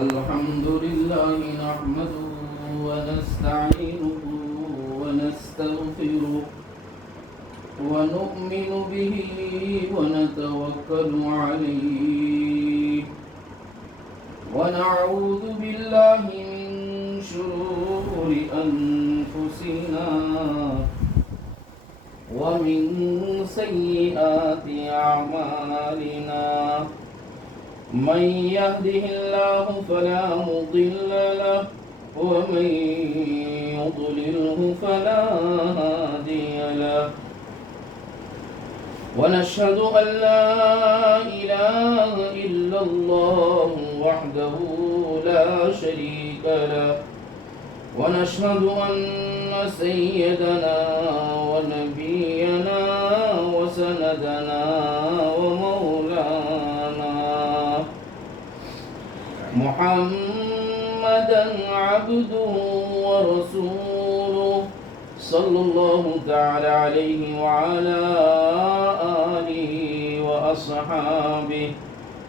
الحمد لله نحمده ونستعينه ونستغفره ونؤمن به ونتوكل عليه ونعوذ بالله من شرور أنفسنا ومن سيئات أعمالنا من يهده الله فلا مضل له ومن يضلله فلا هادي له ونشهد أن لا إله إلا الله وحده لا شريك له ونشهد أن سيدنا ونبينا وسندنا ومولانا محمدا عبده ورسوله صلى الله تعالى عليه وعلى آله وأصحابه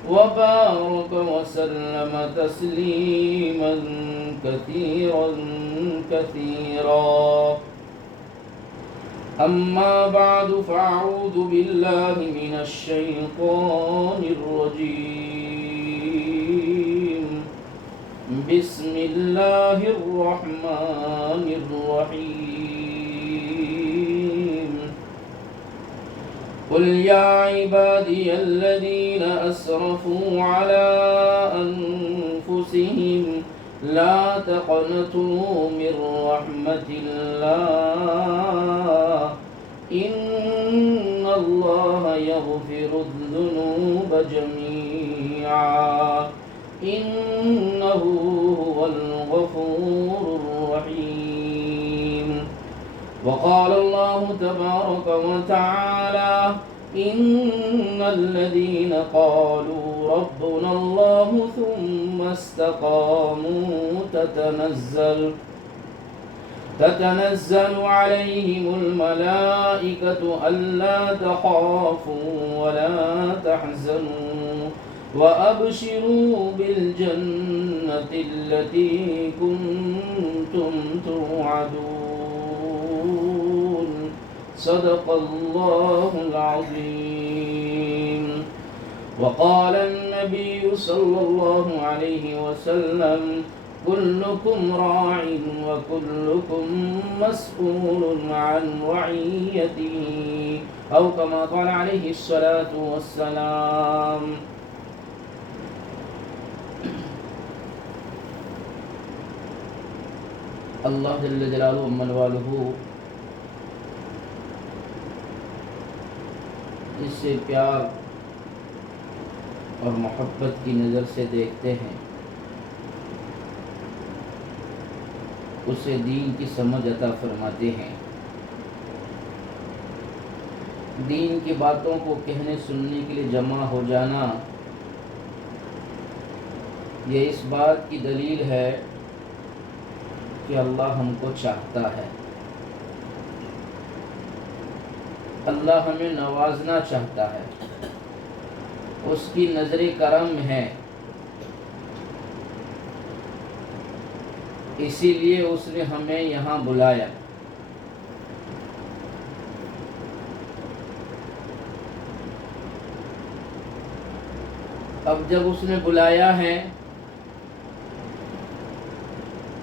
وبارك وسلم تسليما كثيرا كثيرا أما بعد فأعوذ بالله من الشيطان الرجيم بسم الله الرحمن الرحيم قل يا عبادي الذين أسرفوا على أنفسهم لا تقنطوا من رحمة الله إن الله يغفر الذنوب جميعا إنه هو الغفور الرحيم وقال الله تبارك وتعالى إن الذين قالوا ربنا الله ثم استقاموا تتنزل عليهم الملائكة ألا تخافوا ولا تحزنوا وأبشروا بالجنة التي كنتم توعدون صدق الله العظيم وقال النبي صلى الله عليه وسلم كلكم راع وكلكم مسؤول عن رعيته أو كما قال عليه الصلاة والسلام اللہ جل جلالہ ومن والہ جس سے پیار اور محبت کی نظر سے دیکھتے ہیں اسے دین کی سمجھ عطا فرماتے ہیں. دین کی باتوں کو کہنے سننے کے لیے جمع ہو جانا یہ اس بات کی دلیل ہے کہ اللہ ہم کو چاہتا ہے. اللہ ہمیں نوازنا چاہتا ہے. اس کی نظر کرم ہے. اسی لیے اس نے ہمیں یہاں بلایا. اب جب اس نے بلایا ہے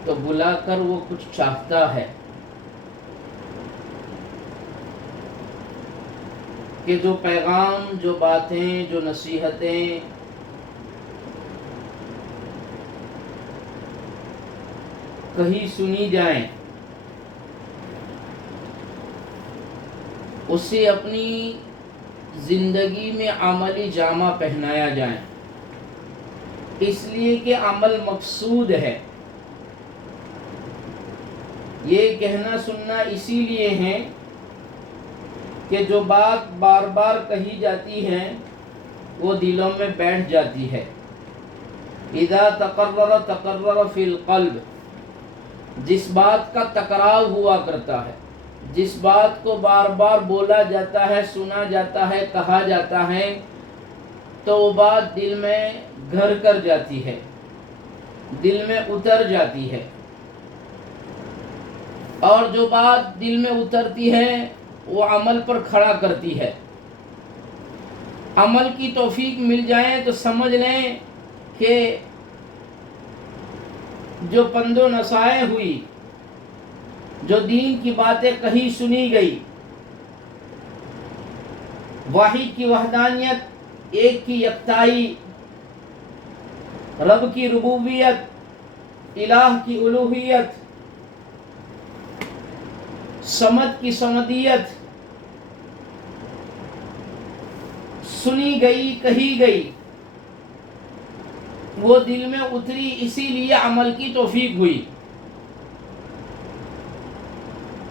تو بلا کر وہ کچھ چاہتا ہے کہ جو پیغام، جو باتیں، جو نصیحتیں کہیں سنی جائیں اسے اپنی زندگی میں عملی جامہ پہنایا جائے. اس لیے کہ عمل مقصود ہے. یہ کہنا سننا اسی لیے ہے کہ جو بات بار بار کہی جاتی ہے وہ دلوں میں بیٹھ جاتی ہے. اذا تقرر فی القلب، جس بات کا تکرار ہوا کرتا ہے، جس بات کو بار بار بولا جاتا ہے، سنا جاتا ہے، کہا جاتا ہے، تو وہ بات دل میں گھر کر جاتی ہے. دل میں اتر جاتی ہے، اور جو بات دل میں اترتی ہے وہ عمل پر کھڑا کرتی ہے۔ عمل کی توفیق مل جائے تو سمجھ لیں کہ جو پند و نصائح ہوئی، جو دین کی باتیں کہیں سنی گئی، واحد کی وحدانیت، ایک کی یکتائی، رب کی ربوبیت، الہ کی الوہیت، صمد کی صمدیت سنی گئی، کہی گئی، وہ دل میں اتری، اسی لیے عمل کی توفیق ہوئی۔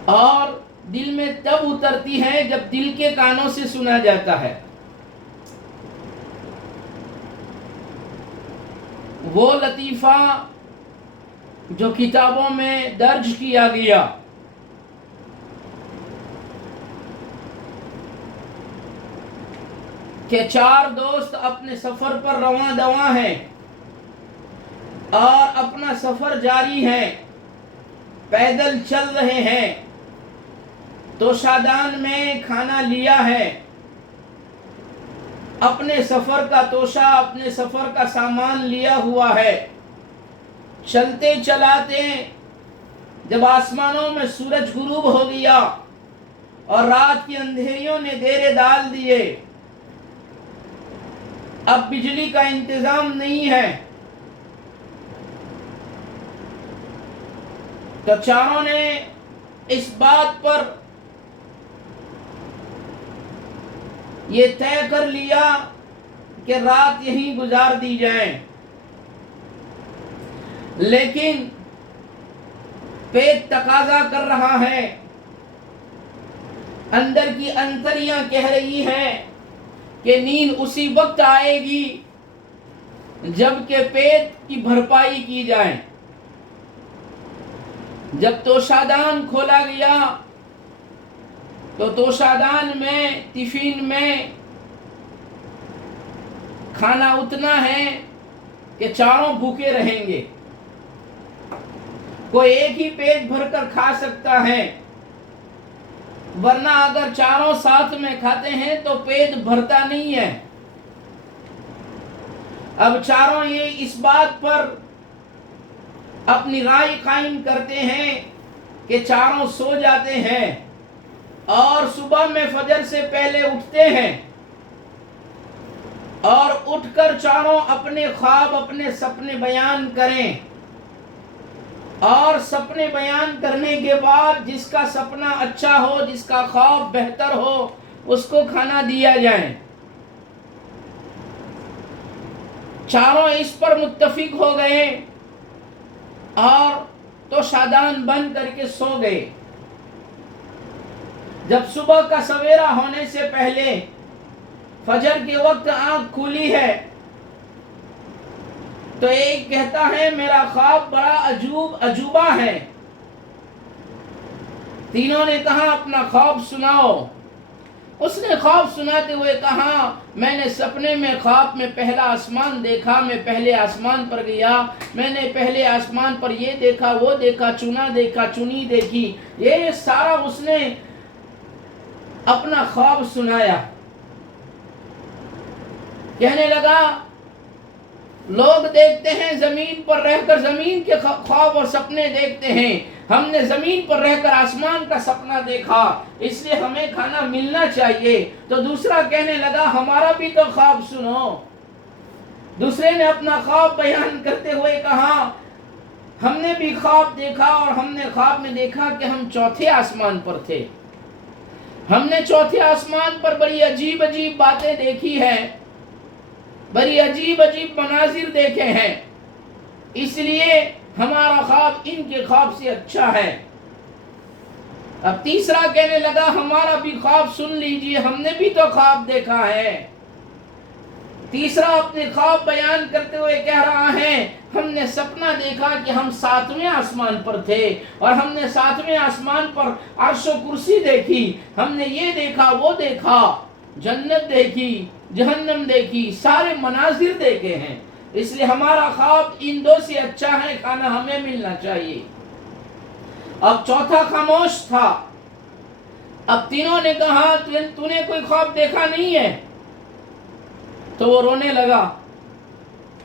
اور دل میں تب اترتی ہے جب دل کے کانوں سے سنا جاتا ہے۔ وہ لطیفہ جو کتابوں میں درج کیا گیا، کہ 4 دوست اپنے سفر پر رواں دواں ہیں اور اپنا سفر جاری ہے، پیدل چل رہے ہیں، توشادان میں کھانا لیا ہے، اپنے سفر کا توشہ، اپنے سفر کا سامان لیا ہوا ہے، چلتے چلاتے جب آسمانوں میں سورج غروب ہو گیا اور رات کی اندھیریوں نے ڈیرے ڈال دیے، اب بجلی کا انتظام نہیں ہے، تو چاروں نے اس بات پر یہ طے کر لیا کہ رات یہیں گزار دی جائے، لیکن پیٹ تقاضا کر رہا ہے، اندر کی انتریاں کہہ رہی ہیں کہ نیند اسی وقت آئے گی جب کہ پیٹ کی بھرپائی کی جائے۔ جب توشادان کھولا گیا تو توشادان میں، ٹفن میں کھانا اتنا ہے کہ چاروں بھوکے رہیں گے، کوئی ایک ہی پیٹ بھر کر کھا سکتا ہے، ورنہ اگر چاروں ساتھ میں کھاتے ہیں تو پیٹ بھرتا نہیں ہے۔ اب چاروں یہ اس بات پر اپنی رائے قائم کرتے ہیں کہ چاروں سو جاتے ہیں اور صبح میں فجر سے پہلے اٹھتے ہیں، اور اٹھ کر چاروں اپنے خواب، اپنے سپنے بیان کریں، اور سپنے بیان کرنے کے بعد جس کا سپنا اچھا ہو، جس کا خواب بہتر ہو، اس کو کھانا دیا جائے۔ چاروں اس پر متفق ہو گئے اور تو شادان بند کر کے سو گئے۔ جب صبح کا سویرا ہونے سے پہلے فجر کے وقت آنکھ کھلی ہے تو ایک کہتا ہے میرا خواب بڑا عجوبہ ہے۔ تینوں نے کہا اپنا خواب سناؤ۔ اس نے خواب سناتے ہوئے کہا میں نے سپنے میں خواب میں پہلا آسمان دیکھا، میں پہلے آسمان پر گیا، میں نے پہلے آسمان پر یہ دیکھا، وہ دیکھا، چنا دیکھا، چنی دیکھی، یہ سارا اس نے اپنا خواب سنایا۔ کہنے لگا لوگ دیکھتے ہیں زمین پر رہ کر زمین کے خواب اور سپنے دیکھتے ہیں، ہم نے زمین پر رہ کر آسمان کا سپنا دیکھا، اس لیے ہمیں کھانا ملنا چاہیے۔ تو دوسرا کہنے لگا ہمارا بھی تو خواب سنو۔ دوسرے نے اپنا خواب بیان کرتے ہوئے کہا ہم نے بھی خواب دیکھا، اور ہم نے خواب میں دیکھا کہ ہم چوتھے آسمان پر تھے، ہم نے چوتھے آسمان پر بڑی عجیب عجیب باتیں دیکھی ہیں، بڑی عجیب عجیب مناظر دیکھے ہیں، اس لیے ہمارا خواب ان کے خواب سے اچھا ہے۔ اب تیسرا کہنے لگا ہمارا بھی خواب سن لیجئے، ہم نے بھی تو خواب دیکھا ہے۔ تیسرا اپنے خواب بیان کرتے ہوئے کہہ رہا ہے ہم نے سپنا دیکھا کہ ہم 7ویں آسمان پر تھے، اور ہم نے 7ویں آسمان پر عرش و کرسی دیکھی، ہم نے یہ دیکھا، وہ دیکھا، جنت دیکھی، جہنم دیکھی، سارے مناظر دیکھے ہیں، اس لیے ہمارا خواب ان دو سے اچھا ہے، کھانا ہمیں ملنا چاہیے۔ اب چوتھا خاموش تھا۔ اب تینوں نے کہا تو نے کوئی خواب دیکھا نہیں ہے؟ تو وہ رونے لگا۔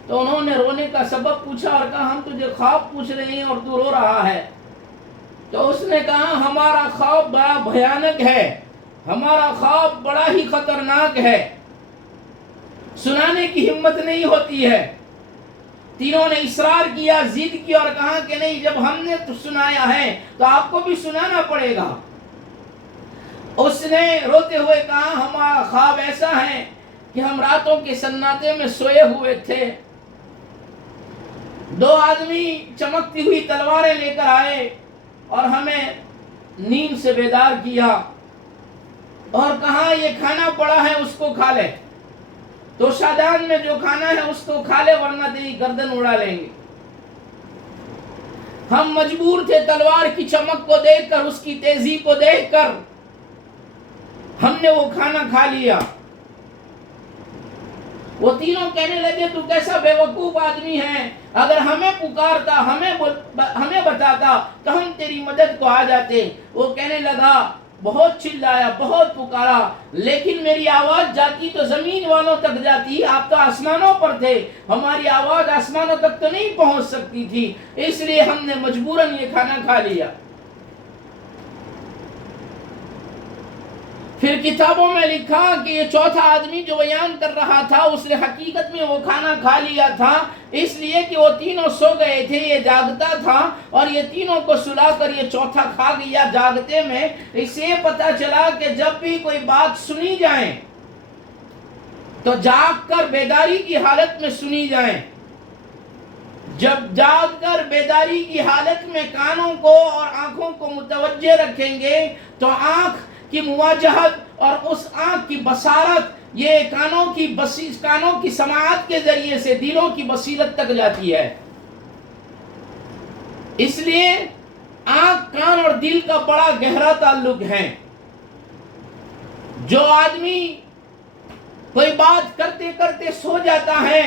تو انہوں نے رونے کا سبب پوچھا اور کہا ہم تجھے خواب پوچھ رہے ہیں اور تو رو رہا ہے۔ تو اس نے کہا ہمارا خواب بڑا بھیانک ہے، ہمارا خواب بڑا ہی خطرناک ہے، سنانے کی ہمت نہیں ہوتی ہے۔ تینوں نے اصرار کیا، ضد کی اور کہا کہ نہیں، جب ہم نے تو سنایا ہے تو آپ کو بھی سنانا پڑے گا۔ اس نے روتے ہوئے کہا ہمارا خواب ایسا ہے کہ ہم راتوں کے سناٹے میں سوئے ہوئے تھے، دو آدمی چمکتی ہوئی تلواریں لے کر آئے اور ہمیں نیند سے بیدار کیا اور کہا یہ کھانا پڑا ہے اس کو کھا لے، تو شادان میں جو کھانا ہے اس کو کھا لے ورنہ تیری گردن اڑا لیں گے۔ ہم مجبور تھے تلوار کی چمک کو دیکھ کر، اس کی تیزی کو دیکھ کر ہم نے وہ کھانا کھا لیا۔ وہ تینوں کہنے لگے تو کیسا بے وقوف آدمی ہے، اگر ہمیں پکارتا، ہمیں بتاتا تو ہم تیری مدد کو آ جاتے۔ وہ کہنے لگا بہت چلایا، بہت پکارا، لیکن میری آواز جاتی تو زمین والوں تک جاتی، آپ تو آسمانوں پر تھے، ہماری آواز آسمانوں تک تو نہیں پہنچ سکتی تھی، اس لیے ہم نے مجبوراً یہ کھانا کھا لیا۔ پھر کتابوں میں لکھا کہ یہ چوتھا آدمی جو بیان کر رہا تھا اس نے حقیقت میں وہ کھانا کھا لیا تھا، اس لیے کہ وہ تینوں سو گئے تھے، یہ جاگتا تھا اور یہ تینوں کو سلا کر یہ چوتھا کھا گیا جاگتے میں۔ اس سے پتا چلا کہ جب بھی کوئی بات سنی جائے تو جاگ کر بیداری کی حالت میں سنی جائیں۔ جب جاگ کر بیداری کی حالت میں کانوں کو اور آنکھوں کو متوجہ رکھیں گے تو آنکھ کی مواجہت اور اس آنکھ کی بصارت یہ کانوں کی سماعت کے ذریعے سے دلوں کی بصیرت تک جاتی ہے۔ اس لیے آنکھ، کان اور دل کا بڑا گہرا تعلق ہے۔ جو آدمی کوئی بات کرتے کرتے سو جاتا ہے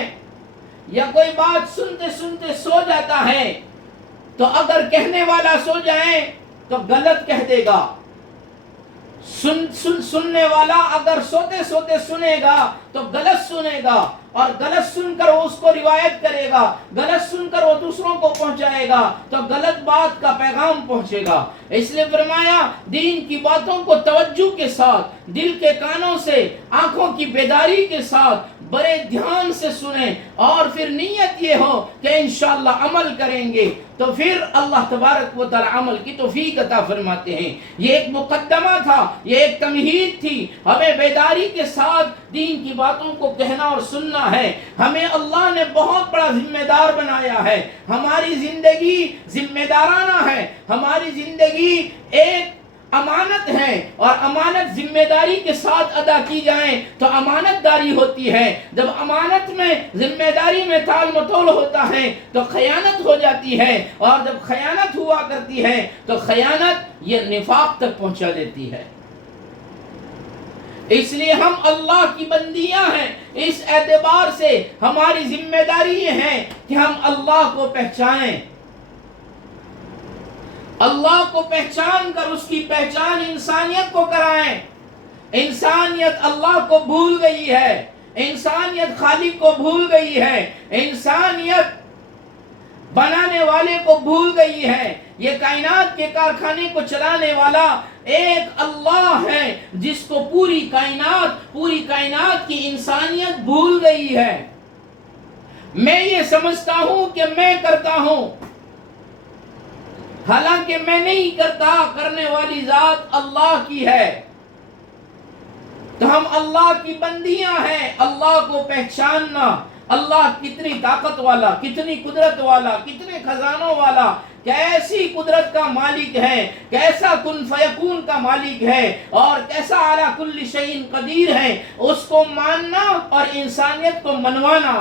یا کوئی بات سنتے سنتے سو جاتا ہے تو اگر کہنے والا سو جائے تو غلط کہہ دے گا، سننے والا اگر سوتے سوتے سنے گا تو غلط سنے گا، اور غلط سن کر وہ اس کو روایت کرے گا، غلط سن کر وہ دوسروں کو پہنچائے گا تو غلط بات کا پیغام پہنچے گا۔ اس لیے فرمایا دین کی باتوں کو توجہ کے ساتھ، دل کے کانوں سے، آنکھوں کی بیداری کے ساتھ بڑے دھیان سے سنیں، اور پھر نیت یہ ہو کہ انشاءاللہ عمل کریں گے تو پھر اللہ تبارک و تعالی عمل کی توفیق عطا فرماتے ہیں۔ یہ ایک مقدمہ تھا، یہ ایک تمہید تھی، ہمیں بیداری کے ساتھ دین کی باتوں کو کہنا اور سننا ہے۔ ہمیں اللہ نے بہت بڑا ذمہ دار بنایا ہے، ہماری زندگی ذمہ دارانہ ہے، ہماری زندگی ایک امانت ہے، اور امانت ذمہ داری کے ساتھ ادا کی جائیں تو امانت داری ہوتی ہے۔ جب امانت میں، ذمہ داری میں تال متول ہوتا ہے تو خیانت ہو جاتی ہے، اور جب خیانت ہوا کرتی ہے تو خیانت یہ نفاق تک پہنچا دیتی ہے۔ اس لیے ہم اللہ کی بندیاں ہیں، اس اعتبار سے ہماری ذمہ داری یہ ہے کہ ہم اللہ کو پہچانیں، اللہ کو پہچان کر اس کی پہچان انسانیت کو کرائیں۔ انسانیت اللہ کو بھول گئی ہے، انسانیت خالق کو بھول گئی ہے، انسانیت بنانے والے کو بھول گئی ہے۔ یہ کائنات کے کارخانے کو چلانے والا ایک اللہ ہے جس کو پوری کائنات کی انسانیت بھول گئی ہے۔ میں یہ سمجھتا ہوں کہ میں کرتا ہوں، حالانکہ میں نہیں کرتا، کرنے والی ذات اللہ کی ہے۔ تو ہم اللہ کی بندیاں ہیں۔ اللہ کو پہچاننا، اللہ کتنی طاقت والا، کتنی قدرت والا، کتنے خزانوں والا، کیسی قدرت کا مالک ہے، کیسا کن فیکون کا مالک ہے، اور کیسا اعلی کل شیء قدیر ہے، اس کو ماننا اور انسانیت کو منوانا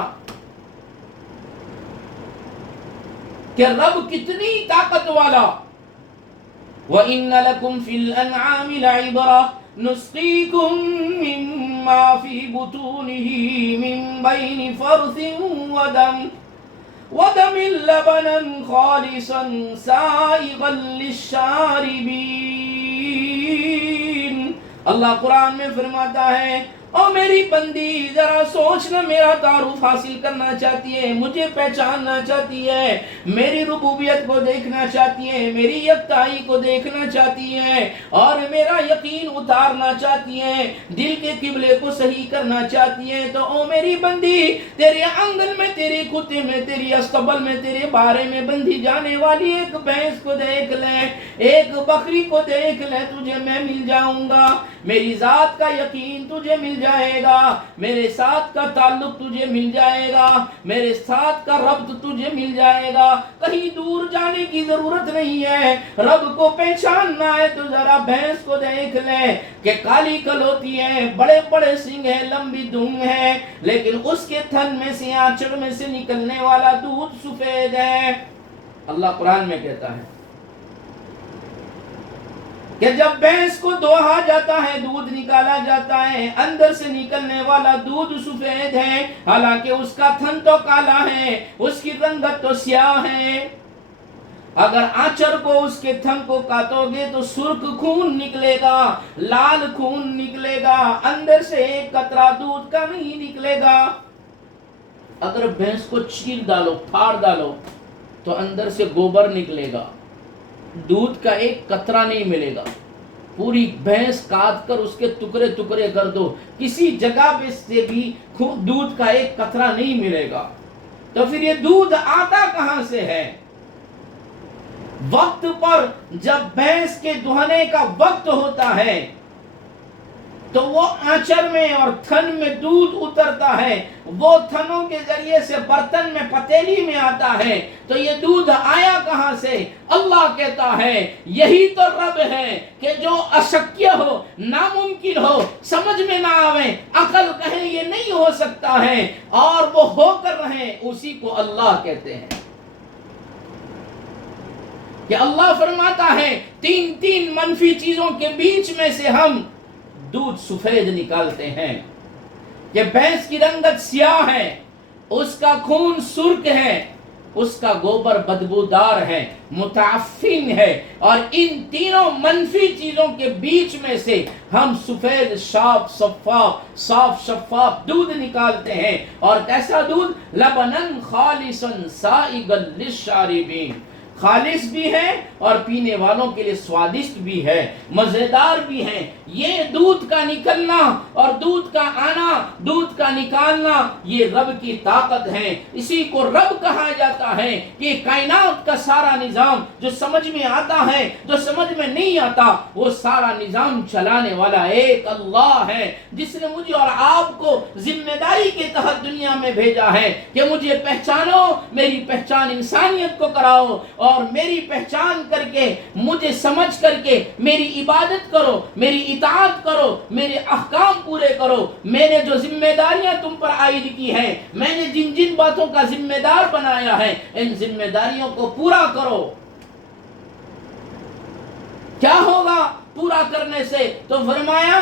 کہ رب کتنی طاقت والا۔ وَإِنَّ لَكُمْ فِي الْأَنْعَامِ لَعِبْرَةً نُسْقِيكُم ما في بطونه من بين فرث ودم لبنا خالصا سائغا للشاربين. اللہ قرآن میں فرماتا ہے او میری بندی ذرا سوچنا، میرا تعارف حاصل کرنا چاہتی ہے، مجھے پہچاننا چاہتی ہے، میری ربوبیت کو دیکھنا چاہتی ہے، میری یکتائی کو دیکھنا چاہتی ہے اور میرا یقین اتارنا چاہتی ہے، دل کے قبلے کو صحیح کرنا چاہتی ہے، تو او میری بندی تیرے آنگن میں، تیرے کتے میں، تیری استبل میں، تیرے بارے میں بندھی جانے والی ایک بھینس کو دیکھ لے، ایک بکری کو دیکھ لے، تجھے میں مل جاؤں گا، میری ذات کا یقین تجھے مل جائے گا، میرے ساتھ کا تعلق تجھے مل جائے گا، میرے ساتھ کا ربط تجھے مل جائے گا، کہیں دور جانے کی ضرورت نہیں ہے۔ رب کو پہچاننا ہے تو ذرا بھینس کو دیکھ لے کہ کالی کلوتی ہے، بڑے بڑے سنگ ہے، لمبی دونگ ہے، لیکن اس کے تھن میں سے، آنچڑ میں سے نکلنے والا دودھ سفید ہے۔ اللہ قرآن میں کہتا ہے کہ جب بھینس کو دوہا جاتا ہے، دودھ نکالا جاتا ہے، اندر سے نکلنے والا دودھ سفید ہے، حالانکہ اس کا تھن تو کالا ہے، اس کی رنگت تو سیاہ ہے۔ اگر آنچر کو، اس کے تھن کو کاٹو گے تو سرخ خون نکلے گا، لال خون نکلے گا، اندر سے ایک قطرہ دودھ کا نہیں نکلے گا۔ اگر بھینس کو چیر ڈالو، پھاڑ ڈالو تو اندر سے گوبر نکلے گا، دودھ کا ایک قطرہ نہیں ملے گا۔ پوری بھینس کاٹ کر اس کے ٹکڑے ٹکڑے کر دو، کسی جگہ پہ سے بھی دودھ کا ایک قطرہ نہیں ملے گا۔ تو پھر یہ دودھ آتا کہاں سے ہے؟ وقت پر جب بھینس کے دہنے کا وقت ہوتا ہے تو وہ آنچر میں اور تھن میں دودھ اترتا ہے، وہ تھنوں کے ذریعے سے برتن میں، پتیلی میں آتا ہے۔ تو یہ دودھ آیا کہاں سے؟ اللہ کہتا ہے یہی تو رب ہے کہ جو اشکیہ ہو، ناممکن ہو، سمجھ میں نہ آوے، عقل کہے یہ نہیں ہو سکتا ہے اور وہ ہو کر رہے، اسی کو اللہ کہتے ہیں۔ کہ اللہ فرماتا ہے تین منفی چیزوں کے بیچ میں سے ہم دودھ سفید نکالتے ہیں، کہ بھینس کی رنگت سیاہ ہے، اس کا خون سرخ ہے، اس کا گوبر بدبودار ہے، متعفن ہے، اور ان تینوں منفی چیزوں کے بیچ میں سے ہم سفید صاف شفاف دودھ نکالتے ہیں۔ اور کیسا دودھ؟ لبنن خالصا سائغا للشاربین، خالص بھی ہے اور پینے والوں کے لیے سوادشٹ بھی ہے، مزیدار بھی ہے۔ یہ دودھ کا نکلنا اور دودھ کا آنا، دودھ کا نکالنا، یہ رب کی طاقت ہے۔ اسی کو رب کہا جاتا ہے کہ کائنات کا سارا نظام جو سمجھ میں آتا ہے، جو سمجھ میں نہیں آتا، وہ سارا نظام چلانے والا ایک اللہ ہے، جس نے مجھے اور آپ کو ذمہ داری کے تحت دنیا میں بھیجا ہے کہ مجھے پہچانو، میری پہچان انسانیت کو کراؤ، اور میری پہچان کر کے، مجھے سمجھ کر کے میری عبادت کرو، میری اطاعت کرو، میرے احکام پورے کرو۔ میں نے جو ذمہ داریاں تم پر عائد کی ہیں، میں نے جن باتوں کا ذمہ دار بنایا ہے، ان ذمہ داریوں کو پورا کرو۔ کیا ہوگا پورا کرنے سے؟ تو فرمایا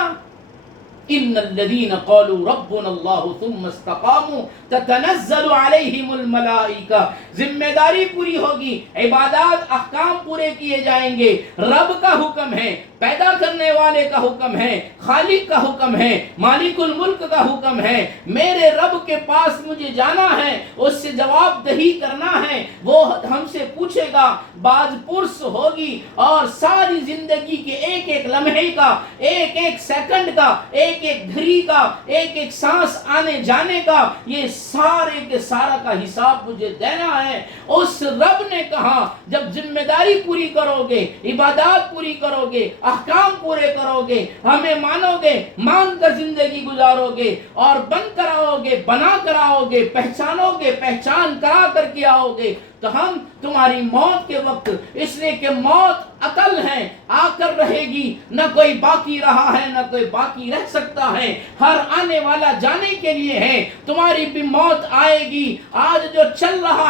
ان الذين قالوا ربنا الله ثم استقاموا تتنزل عليهم الملائکہ۔ ذمہ داری پوری ہوگی، عبادات، احکام پورے کیے جائیں گے۔ رب کا حکم ہے، پیدا کرنے والے کا حکم ہے، خالق کا حکم ہے، مالک الملک کا حکم ہے۔ میرے رب کے پاس مجھے جانا ہے، اس سے جواب دہی کرنا ہے، وہ ہم سے پوچھے گا، باز پرس ہوگی، اور ساری زندگی کے ایک ایک لمحے کا، ایک ایک سیکنڈ کا، ایک گھڑی کا، ایک ایک سانس آنے جانے کا، یہ سارے کے سارا کا حساب مجھے دینا ہے۔ اس رب نے کہا جب ذمہ داری پوری کرو گے، عبادات پوری کرو گے، احکام پورے کرو گے، ہمیں مانو گے، مان کر زندگی گزارو گے، اور بن کر آؤ گے، بنا کر آؤ گے، پہچانو گے، پہچان کرا کر کے آؤ گے، تو ہم تمہاری موت کے وقت، اس لیے کہ موت عقل ہے، آ کر رہے گی، نہ کوئی باقی رہا ہے، نہ کوئی باقی رہ سکتا ہے، ہر آنے والا جانے کے لیے ہے۔ تمہاری بھی موت آئے گی۔ آج جو چل رہا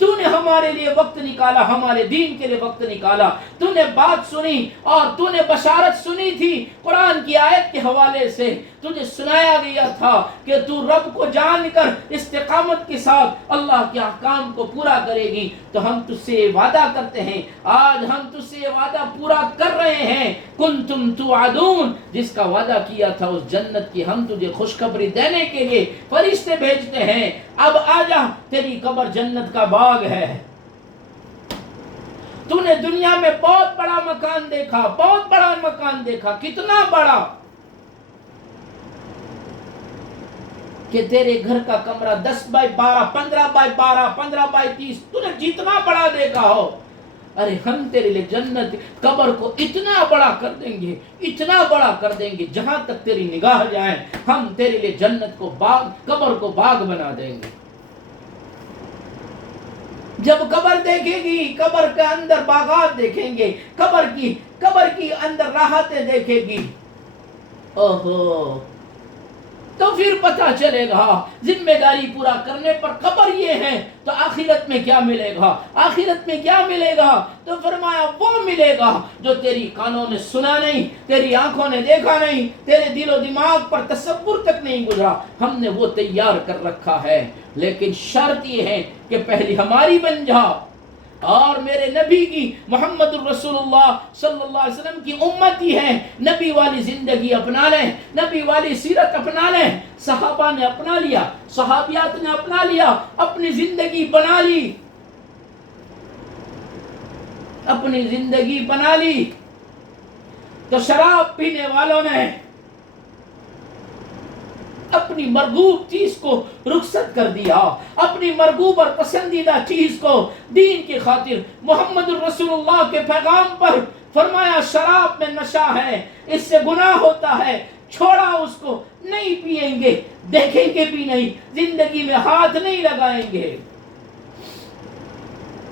تو نے ہمارے لیے وقت نکالا, ہمارے دین کے لیے وقت نکالا, تو نے بات سنی اور تو نے بشارت سنی تھی قرآن کی آیت کے حوالے سے. تجھے سنایا گیا تھا کہ تو رب کو جان کر استقامت کے ساتھ اللہ کے احکام کو پورا کرے گی. تو ہم تجھ سے وعدہ کرتے ہیں, آج ہم تجھ سے وعدہ پورا کر رہے ہیں. کنتم توعدون, جس کا وعدہ کیا تھا اس جنت کی ہم تجھے خوشخبری دینے کے لیے فرشتے بھیجتے ہیں. اب آجا, تیری قبر جنت کا باغ ہے. تو نے دنیا میں بہت بڑا مکان دیکھا, بہت بڑا مکان دیکھا, کتنا بڑا کہ تیرے گھر کا کمرہ 10 بائی 12, 15 بائی 12, 15 بائی 30, تو نے جتنا بڑا دیکھا ہو. ارے ہم تیرے لیے جنت قبر کو اتنا بڑا کر دیں گے, اتنا بڑا کر دیں گے, جہاں تک تیری نگاہ جائے ہم تیرے لیے جنت کو باغ, قبر کو باغ بنا دیں گے. جب قبر دیکھے گی, قبر کے اندر باغات دیکھیں گے, قبر کی اندر راحتیں دیکھے گی, اوہو, تو پھر پتہ چلے گا ذمہ داری پورا کرنے پر قبر یہ ہے تو آخرت میں کیا ملے گا. آخرت میں کیا ملے گا؟ تو فرمایا وہ ملے گا جو تیری کانوں نے سنا نہیں, تیری آنکھوں نے دیکھا نہیں, تیرے دل و دماغ پر تصور تک نہیں گزرا. ہم نے وہ تیار کر رکھا ہے, لیکن شرط یہ ہے کہ پہلی ہماری بن جا اور میرے نبی کی, محمد الرسول اللہ صلی اللہ علیہ وسلم کی امتی ہے. نبی والی زندگی اپنا لیں, نبی والی سیرت اپنا لیں. صحابہ نے اپنا لیا, صحابیات نے اپنا لیا, اپنی زندگی بنا لی, اپنی زندگی بنا لی. تو شراب پینے والوں نے اپنی مرغوب چیز کو رخصت کر دیا, اپنی مرغوب اور پسندیدہ چیز کو دین کی خاطر, محمد الرسول اللہ کے پیغام پر. فرمایا شراب میں نشہ ہے, اس سے گناہ ہوتا ہے, چھوڑا اس کو, نہیں پیئیں گے, دیکھیں گے بھی نہیں, زندگی میں ہاتھ نہیں لگائیں گے.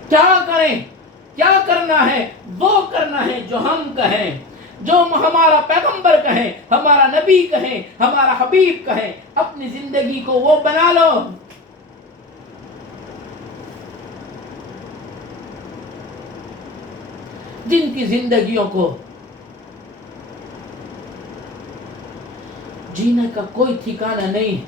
کیا کریں, کیا کرنا ہے؟ وہ کرنا ہے جو ہم کہیں, جو ہمارا پیغمبر کہیں, ہمارا نبی کہیں, ہمارا حبیب کہیں. اپنی زندگی کو وہ بنا لو. جن کی زندگیوں کو جینے کا کوئی ٹھکانہ نہیں,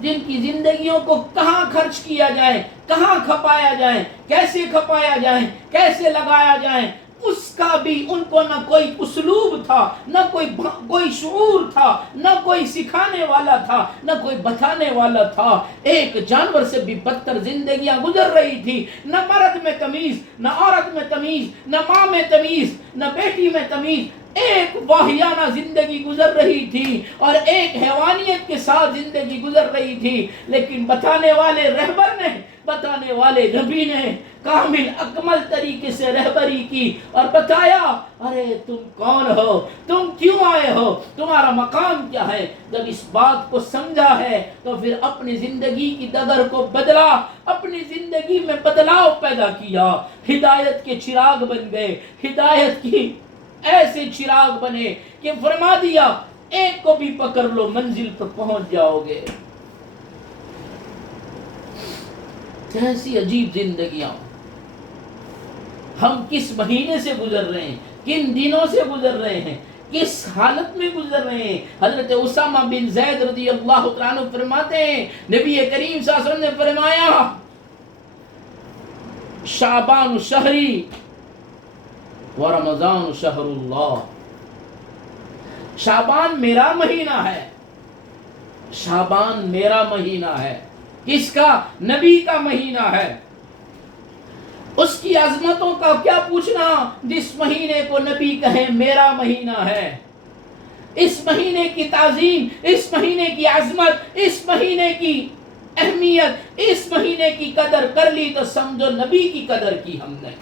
جن کی زندگیوں کو کہاں خرچ کیا جائے, کہاں کھپایا جائے, کیسے کھپایا جائے, کیسے لگایا جائے, اس کا بھی ان کو نہ کوئی اسلوب تھا, نہ کوئی شعور تھا, نہ کوئی سکھانے والا تھا, نہ کوئی بتانے والا تھا. ایک جانور سے بھی بدتر زندگیاں گزر رہی تھی. نہ مرد میں تمیز, نہ عورت میں تمیز, نہ ماں میں تمیز, نہ بیٹی میں تمیز. ایک واہیانہ زندگی گزر رہی تھی اور ایک حیوانیت کے ساتھ زندگی گزر رہی تھی. لیکن بتانے والے رہبر نے, بتانے والے نبی نے کامل اکمل طریقے سے رہبری کی اور بتایا, ارے تم کون ہو, تم کیوں آئے ہو, تمہارا مقام کیا ہے. جب اس بات کو سمجھا ہے تو پھر اپنی زندگی کی ڈگر کو بدلا, اپنی زندگی میں بدلاؤ پیدا کیا, ہدایت کے چراغ بن گئے. ہدایت کی ایسے چراغ بنے کہ فرما دیا ایک کو بھی پکڑ لو منزل پر پہنچ جاؤ گے. کیسی عجیب زندگیاں. ہم کس مہینے سے گزر رہے ہیں, کن دنوں سے گزر رہے ہیں, کس حالت میں گزر رہے ہیں. حضرت اسامہ بن زید رضی اللہ عنہ فرماتے ہیں, نبی کریم صلی اللہ علیہ وسلم نے فرمایا شعبان شہری و رمضان شہر اللہ. شعبان میرا مہینہ ہے, شعبان میرا مہینہ ہے. کس کا؟ نبی کا مہینہ ہے. اس کی عظمتوں کا کیا پوچھنا جس مہینے کو نبی کہیں میرا مہینہ ہے. اس مہینے کی تعظیم, اس مہینے کی عظمت, اس مہینے کی اہمیت, اس مہینے کی قدر کر لی تو سمجھو نبی کی قدر کی ہم نے.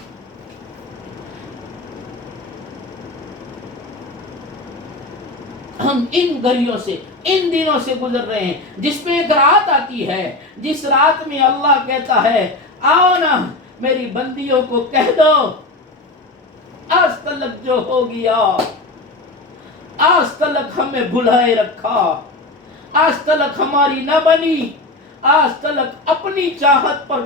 ہم ان گھڑیوں سے, ان دنوں سے گزر رہے ہیں جس میں ایک رات آتی ہے, جس رات میں اللہ کہتا ہے آؤ نا میری بندیوں کو کہہ دو آج تلک جو ہو گیا, آج تلک ہمیں بھلائے رکھا, آج تلک ہماری نہ بنی, آج تلک اپنی چاہت پر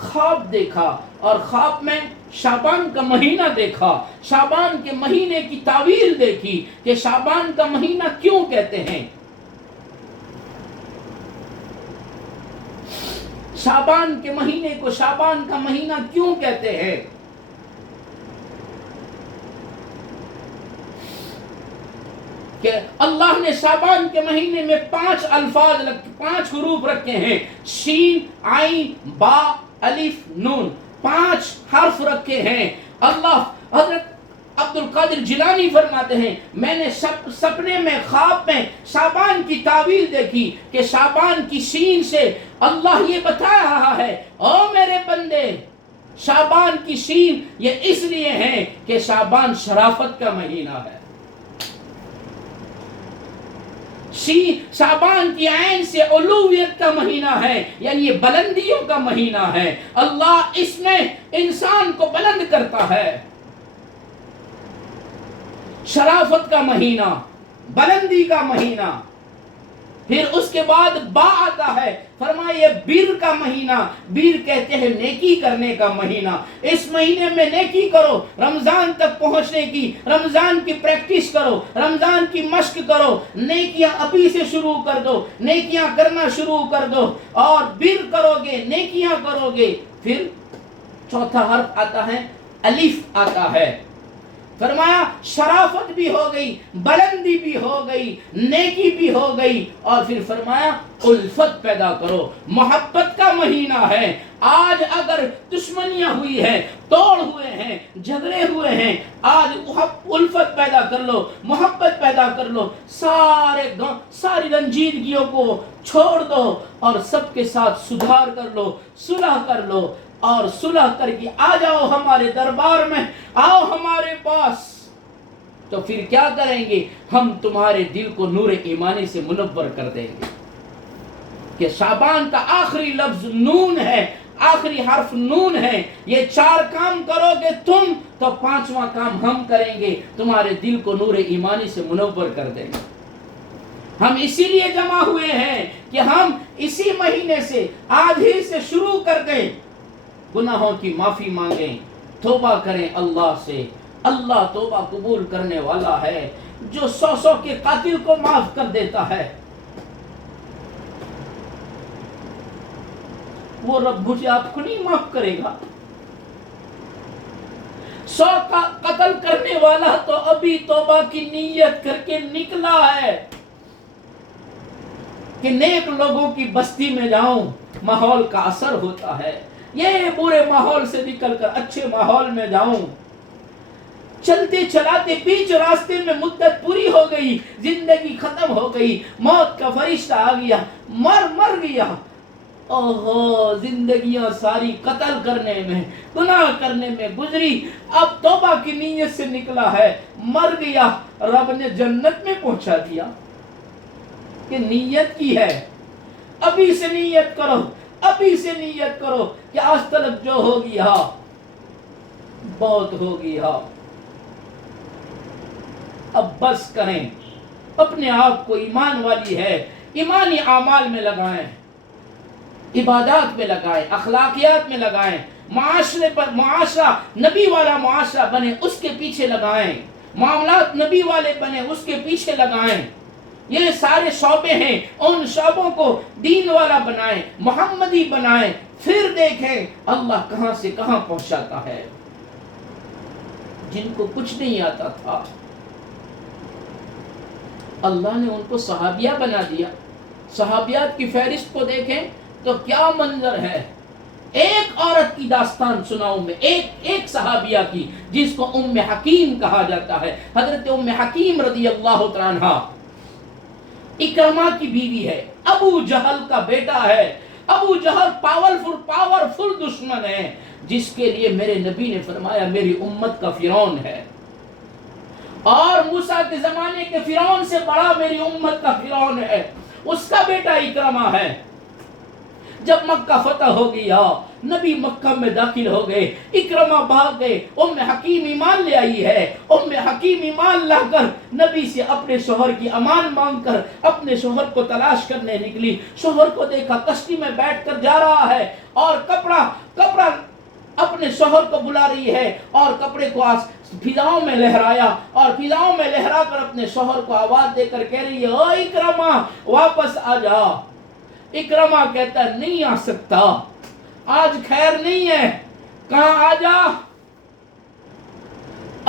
خواب دیکھا اور خواب میں شعبان کا مہینہ دیکھا، شعبان کے مہینے کی تعویل دیکھی کہ شعبان کا مہینہ کیوں کہتے ہیں، شعبان کے مہینے کو شعبان کا مہینہ کیوں کہتے ہیں؟ کہ اللہ نے شعبان کے مہینے میں 5 الفاظ 5 حروف رکھے ہیں، شین، عین، با، الف، نون، 5 حرف رکھے ہیں۔ اللہ حضرت عبد القادر جیلانی فرماتے ہیں میں نے سپنے میں خواب میں شعبان کی تعویل دیکھی کہ شعبان کی شین سے اللہ یہ بتا رہا ہے او میرے بندے، شعبان کی شین یہ اس لیے ہے کہ شعبان شرافت کا مہینہ ہے، شعبان کی عین سے علویت کا مہینہ ہے، یعنی یہ بلندیوں کا مہینہ ہے، اللہ اس میں انسان کو بلند کرتا ہے، شرافت کا مہینہ، بلندی کا مہینہ۔ پھر اس کے بعد با آتا ہے، فرمایا یہ بیر کا مہینہ، بیر کہتے ہیں نیکی کرنے کا مہینہ، اس مہینے میں نیکی کرو، رمضان تک پہنچنے کی، رمضان کی پریکٹس کرو، رمضان کی مشق کرو، نیکیاں ابھی سے شروع کر دو، نیکیاں کرنا شروع کر دو، اور بیر کرو گے، نیکیاں کرو گے۔ پھر چوتھا حرف آتا ہے، الف آتا ہے، فرمایا شرافت بھی ہو گئی، بلندی بھی ہو گئی، نیکی بھی ہو گئی، اور پھر فرمایا الفت پیدا کرو، محبت کا مہینہ ہے۔ آج اگر دشمنیاں ہوئی ہیں، توڑ ہوئے ہیں، جھگڑے ہوئے ہیں، آج الفت پیدا کر لو، محبت پیدا کر لو، ساری رنجیدگیوں کو چھوڑ دو اور سب کے ساتھ سدھار کر لو، صلح کر لو، اور صلح کر کے آ جاؤ ہمارے دربار میں، آؤ ہمارے پاس، تو پھر کیا کریں گے؟ ہم تمہارے دل کو نور ایمانی سے منور کر دیں گے۔ کہ شعبان کا آخری لفظ نون ہے، آخری حرف نون ہے، یہ 4 کام کرو گے تم تو 5واں کام ہم کریں گے، تمہارے دل کو نور ایمانی سے منور کر دیں گے۔ ہم اسی لیے جمع ہوئے ہیں کہ ہم اسی مہینے سے آج ہی سے شروع کر دیں، گناہوں کی معافی مانگیں، توبہ کریں اللہ سے۔ اللہ توبہ قبول کرنے والا ہے، جو 100 کے قاتل کو معاف کر دیتا ہے، وہ رب مجھے آپ کو نہیں معاف کرے گا؟ 100 کا قتل کرنے والا تو ابھی توبہ کی نیت کر کے نکلا ہے کہ نیک لوگوں کی بستی میں جاؤں، ماحول کا اثر ہوتا ہے، یہ برے ماحول سے نکل کر اچھے ماحول میں جاؤں۔ چلتے چلاتے بیچ راستے میں مدت پوری ہو گئی، زندگی ختم ہو گئی، موت کا فرشتہ آ گیا، مر گیا، اوہو زندگیاں ساری قتل کرنے میں، گناہ کرنے میں گزری، اب توبہ کی نیت سے نکلا ہے، مر گیا، رب نے جنت میں پہنچا دیا کہ نیت کی ہے۔ ابھی سے نیت کرو، ابھی سے نیت کرو کہ آج تلک جو ہو گیا بہت ہو گیا، اب بس کریں، اپنے آپ کو ایمان والی ہے ایمانی اعمال میں لگائیں، عبادات میں لگائیں، اخلاقیات میں لگائیں، معاشرے پر معاشرہ نبی والا معاشرہ بنے اس کے پیچھے لگائیں، معاملات نبی والے بنے اس کے پیچھے لگائیں۔ یہ سارے شعبے ہیں، ان شعبوں کو دین والا بنائیں، محمدی بنائیں، پھر دیکھیں اللہ کہاں سے کہاں پہنچاتا ہے۔ جن کو کچھ نہیں آتا تھا اللہ نے ان کو صحابیہ بنا دیا۔ صحابیات کی فہرست کو دیکھیں تو کیا منظر ہے۔ ایک عورت کی داستان سناؤں میں، ایک صحابیہ کی، جس کو ام حکیم کہا جاتا ہے، حضرت ام حکیم رضی اللہ تعالیٰ عنہا اکرمہ کی بیوی ہے، ابو جہل کا بیٹا ہے۔ ابو جہل پاورفل دشمن ہے، جس کے لیے میرے نبی نے فرمایا میری امت کا فرعون ہے، اور موسیٰ کے زمانے کے فرعون سے بڑا میری امت کا فرعون ہے، اس کا بیٹا اکرمہ ہے۔ جب مکہ فتح ہو گیا، نبی مکہ میں داخل ہو گئے، اکرمہ بھاگ گئے، ام حکیم ایمان لے آئی ہے، ام حکیم ایمان لا کر نبی سے اپنے شوہر کی امان مانگ کر اپنے شوہر کو تلاش کرنے نکلی. شوہر کو دیکھا کشتی میں بیٹھ کر جا رہا ہے اور کپڑا اپنے شوہر کو بلا رہی ہے اور کپڑے کو فضاؤں میں لہرایا اور فضاؤں میں لہرا کر اپنے شوہر کو آواز دے کر کہہ رہی ہے او اکرمہ واپس آ جا. اکرمہ کہتا ہے نہیں آ سکتا, آج خیر نہیں ہے, کہاں آ جا.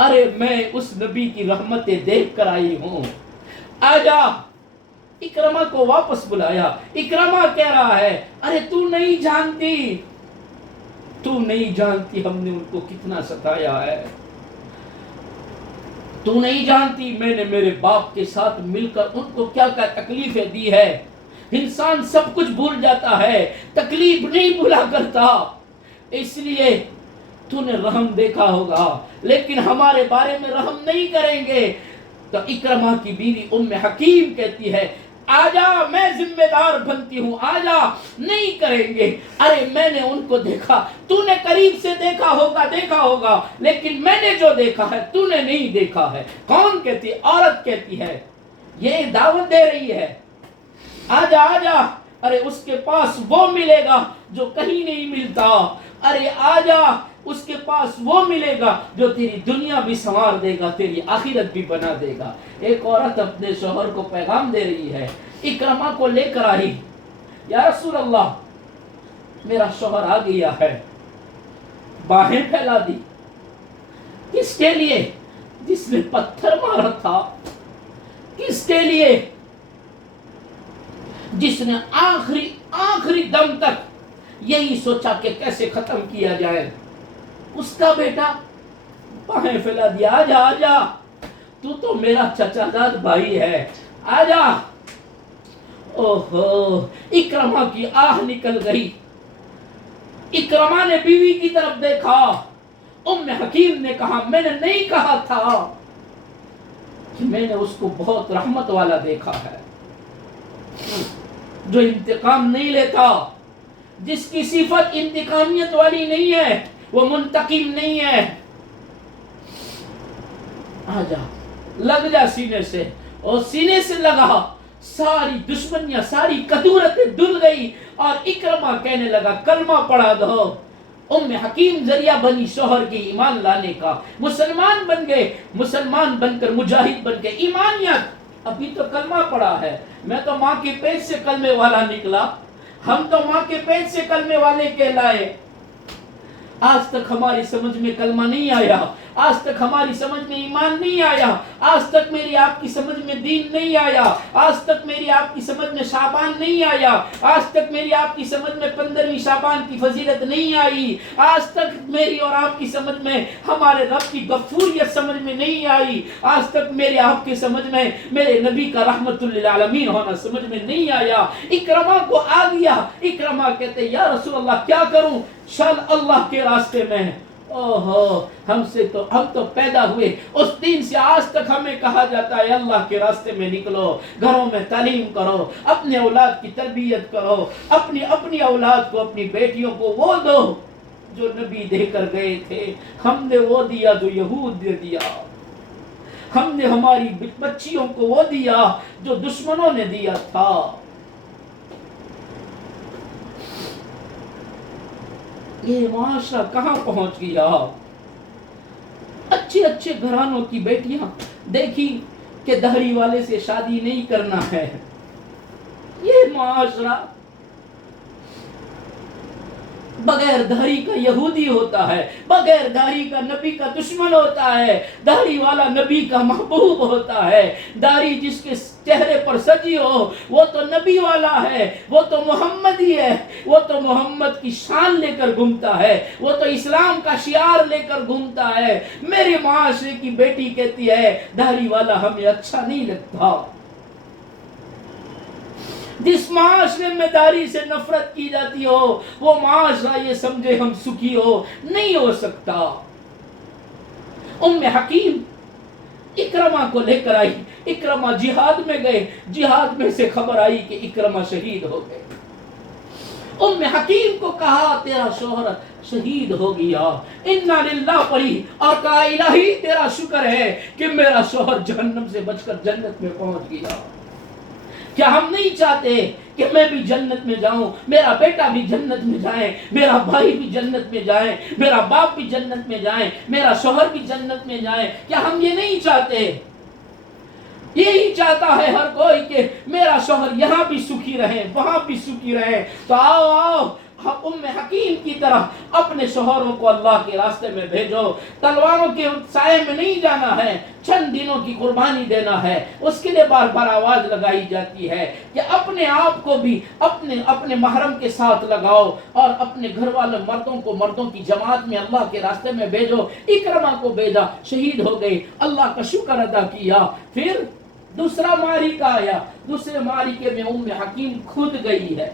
ارے میں اس نبی کی رحمتیں دیکھ کر آئی ہوں, آ جا. اکرمہ کو واپس بلایا. اکرمہ کہہ رہا ہے ارے تو نہیں جانتی ہم نے ان کو کتنا ستایا ہے, تو نہیں جانتی میں نے میرے باپ کے ساتھ مل کر ان کو کیا کیا تکلیفیں دی ہے. انسان سب کچھ بھول جاتا ہے, تکلیف نہیں بھولا کرتا, اس لیے تو نے رحم دیکھا ہوگا لیکن ہمارے بارے میں رحم نہیں کریں گے. تو اکرمہ کی بیوی ام حکیم کہتی ہے آجا میں ذمہ دار بنتی ہوں, آجا نہیں کریں گے. ارے میں نے ان کو دیکھا, تو نے قریب سے دیکھا ہوگا لیکن میں نے جو دیکھا ہے تو نے نہیں دیکھا ہے. کون کہتی ہے؟ عورت کہتی ہے, یہ دعوت دے رہی ہے آجا آجا. ارے اس کے پاس وہ ملے گا جو کہیں نہیں ملتا. ارے آجا اس کے پاس وہ ملے گا جو تیری دنیا بھی سنوار دے گا, تیری آخرت بھی بنا دے گا. ایک عورت اپنے شوہر کو پیغام دے رہی ہے, اکرمہ کو لے کر آئی, یا رسول اللہ میرا شوہر آ گیا ہے. باہیں پھیلا دی. کس کے لیے؟ جس نے پتھر مارا تھا. کس کے لیے؟ جس نے آخری دم تک یہی سوچا کہ کیسے ختم کیا جائے. اس کا بیٹا باہیں پھیلا دیا, آجا آجا تو میرا چچا زاد بھائی ہے, آجا. اوہو, اکرمہ کی آہ نکل گئی. اکرمہ نے بیوی کی طرف دیکھا. ام حکیم نے کہا میں نے نہیں کہا تھا کہ میں نے اس کو بہت رحمت والا دیکھا ہے, جو انتقام نہیں لیتا, جس کی صفت انتقامیت والی نہیں ہے, وہ منتقم نہیں ہے. آجا لگ جا سینے سے. اور سینے سے لگا, ساری دشمنیاں ساری کدورتیں دل گئی اور اکرمہ کہنے لگا کلمہ پڑھا دو. ام حکیم ذریعہ بنی شوہر کی ایمان لانے کا, مسلمان بن گئے, مسلمان بن کر مجاہد بن کے ایمانیت. ابھی تو کلمہ پڑھا ہے, میں تو ماں کے پیٹ سے کلمے والا نکلا, ہم تو ماں کے پیٹ سے کلمے والے کہلائے. آج تک ہماری سمجھ میں کلمہ نہیں آیا, آج تک ہماری سمجھ میں ایمان نہیں آیا, آج تک میری آپ کی سمجھ میں دین نہیں آیا, آج تک میری آپ کی سمجھ میں شعبان نہیں آیا, آج تک میری آپ کی سمجھ میں 15ویں شعبان کی فضیلت نہیں آئی, آج تک میری اور آپ کی سمجھ میں ہمارے رب کی غفوریت سمجھ میں نہیں آئی, آج تک میرے آپ کی سمجھ میں میرے نبی کا رحمت للعالمین ہونا سمجھ میں نہیں آیا. اکرمہ کو آ گیا. اکرمہ کہتے یا رسول اللہ کیا کروں, چل اللہ کے راستے میں. اوہو, ہم تو پیدا ہوئے اس دن سے آج تک ہمیں کہا جاتا ہے اللہ کے راستے میں نکلو, گھروں میں تعلیم کرو, اپنے اولاد کی تربیت کرو, اپنی اولاد کو, اپنی بیٹیوں کو وہ دو جو نبی دے کر گئے تھے. ہم نے وہ دیا جو یہود نے دیا, ہم نے ہماری بچیوں کو وہ دیا جو دشمنوں نے دیا تھا. یہ معاشرہ کہاں پہنچ گیا. اچھے گھرانوں کی بیٹیاں دیکھی کہ دہڑی والے سے شادی نہیں کرنا ہے. یہ معاشرہ بغیر داڑھی کا یہودی ہوتا ہے, بغیر داڑھی کا نبی کا دشمن ہوتا ہے, داڑھی والا نبی کا محبوب ہوتا ہے. داڑھی جس کے چہرے پر سجی ہو وہ تو نبی والا ہے, وہ تو محمدی ہے, وہ تو محمد کی شان لے کر گھومتا ہے, وہ تو اسلام کا شعار لے کر گھومتا ہے. میرے معاشرے کی بیٹی کہتی ہے داڑھی والا ہمیں اچھا نہیں لگتا. جس معاشرے میں داڑھی سے نفرت کی جاتی ہو وہ معاشرہ یہ سمجھے ہم سکھی ہو, نہیں ہو سکتا. ام حکیم اکرمہ کو لے کر آئی. اکرمہ جہاد میں گئے, جہاد میں سے خبر آئی کہ اکرمہ شہید ہو گئے. ام حکیم کو کہا تیرا شوہر شہید ہو گیا. انا للہ پڑھی اور کہا الہی تیرا شکر ہے کہ میرا شوہر جہنم سے بچ کر جنت میں پہنچ گیا. کیا ہم نہیں چاہتے کہ میں بھی جنت میں جاؤں, میرا بیٹا بھی جنت میں جائے, میرا بھائی بھی جنت میں جائے, میرا باپ بھی جنت میں جائے, میرا شوہر بھی جنت میں جائے؟ کیا ہم یہ نہیں چاہتے؟ یہی چاہتا ہے ہر کوئی کہ میرا شوہر یہاں بھی سکھی رہے, وہاں بھی سکھی رہے. تو آؤ آؤ ام حکیم کی طرح اپنے شوہروں کو اللہ کے راستے میں بھیجو. تلواروں کے سائے میں نہیں جانا ہے, چند دنوں کی قربانی دینا ہے. اس کے لیے بار بار آواز لگائی جاتی ہے کہ اپنے آپ کو بھی اپنے محرم کے ساتھ لگاؤ اور اپنے گھر والے مردوں کو مردوں کی جماعت میں اللہ کے راستے میں بھیجو. اکرمہ کو بھیجا, شہید ہو گئے, اللہ کا شکر ادا کیا. پھر دوسرا معرکہ آیا, دوسرے معرکے میں ام حکیم خود گئی ہے.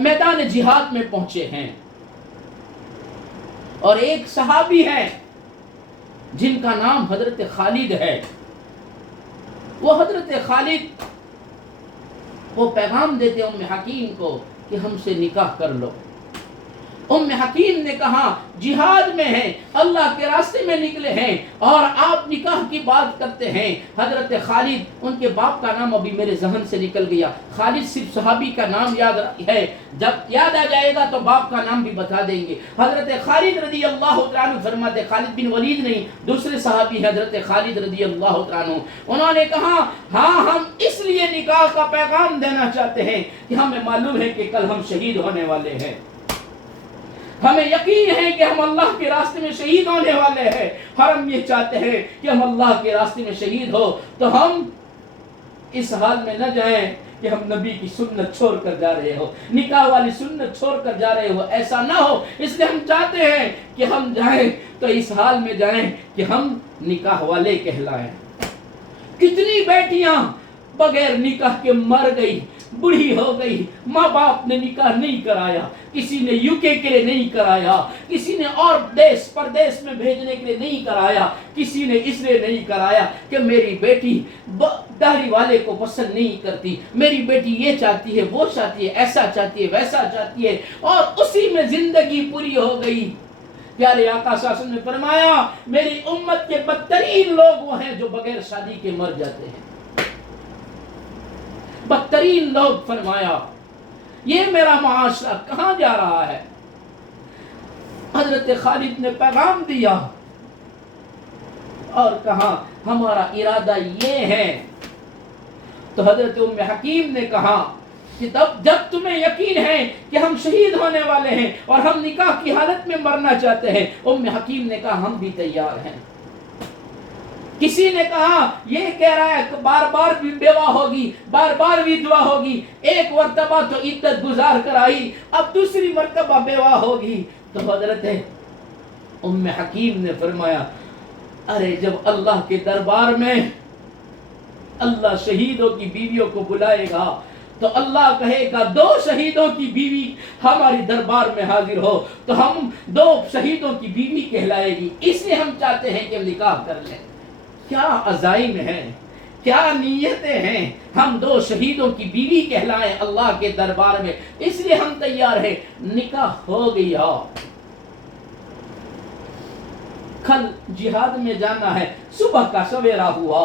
میدان جہاد میں پہنچے ہیں اور ایک صحابی ہے جن کا نام حضرت خالد ہے. وہ حضرت خالد وہ پیغام دیتے ام حکیم کو کہ ہم سے نکاح کر لو. ام حکیم نے کہا جہاد میں ہیں, اللہ کے راستے میں نکلے ہیں اور آپ نکاح کی بات کرتے ہیں. حضرت خالد, ان کے باپ کا نام ابھی میرے ذہن سے نکل گیا, خالد صرف صحابی کا نام یاد ہے, جب یاد آ جائے گا تو باپ کا نام بھی بتا دیں گے. حضرت خالد رضی اللہ عنہ فرماتے, خالد بن ولید نہیں, دوسرے صحابی حضرت خالد رضی اللہ عنہ, انہوں نے کہا ہاں ہم اس لیے نکاح کا پیغام دینا چاہتے ہیں کہ ہمیں معلوم ہے کہ کل ہم شہید ہونے والے ہیں. ہمیں یقین ہے کہ ہم اللہ کے راستے میں شہید ہونے والے ہیں, اور ہم یہ چاہتے ہیں کہ ہم اللہ کے راستے میں شہید ہو تو ہم اس حال میں نہ جائیں کہ ہم نبی کی سنت چھوڑ کر جا رہے ہو, نکاح والی سنت چھوڑ کر جا رہے ہو, ایسا نہ ہو. اس لیے ہم چاہتے ہیں کہ ہم جائیں تو اس حال میں جائیں کہ ہم نکاح والے کہلائیں. کتنی بیٹیاں بغیر نکاح کے مر گئی, بڑھی ہو گئی, ماں باپ نے نکاح نہیں کرایا, کسی نے یوکے کے لیے نہیں کرایا, کسی نے اور دیش پردیش میں بھیجنے کے لیے نہیں کرایا, کسی نے اس لیے نہیں کرایا کہ میری بیٹی داڑھی والے کو پسند نہیں کرتی, میری بیٹی یہ چاہتی ہے, وہ چاہتی ہے, ایسا چاہتی ہے, ویسا چاہتی ہے, اور اسی میں زندگی پوری ہو گئی. پیارے آقا صلی اللہ علیہ وسلم نے فرمایا میری امت کے بدترین لوگ وہ ہیں جو بغیر شادی کے مر جاتے ہیں. بدترین لوگ, فرمایا یہ میرا معاشرہ کہاں جا رہا ہے. حضرت خالد نے پیغام دیا اور کہا ہمارا ارادہ یہ ہے. تو حضرت ام حکیم نے کہا کہ جب تمہیں یقین ہے کہ ہم شہید ہونے والے ہیں اور ہم نکاح کی حالت میں مرنا چاہتے ہیں, ام حکیم نے کہا ہم بھی تیار ہیں. کسی نے کہا یہ کہہ رہا ہے کہ بار بار بھی بیوہ ہوگی, بار بار ودوا ہوگی, ایک مرتبہ تو عدت گزار کر آئی, اب دوسری مرتبہ بیوہ ہوگی. تو حضرت ام حکیم نے فرمایا ارے جب اللہ کے دربار میں اللہ شہیدوں کی بیویوں کو بلائے گا تو اللہ کہے گا 2 شہیدوں کی بیوی ہماری دربار میں حاضر ہو, تو ہم 2 شہیدوں کی بیوی کہلائے گی. اس لیے ہم چاہتے ہیں کہ نکاح کر لیں. کیا عزائم ہیں, کیا نیتیں ہیں, ہم 2 شہیدوں کی بیوی کہلائیں اللہ کے دربار میں, اس لیے ہم تیار ہیں. نکاح ہو گیا. کل جہاد میں جانا ہے, صبح کا سویرا ہوا,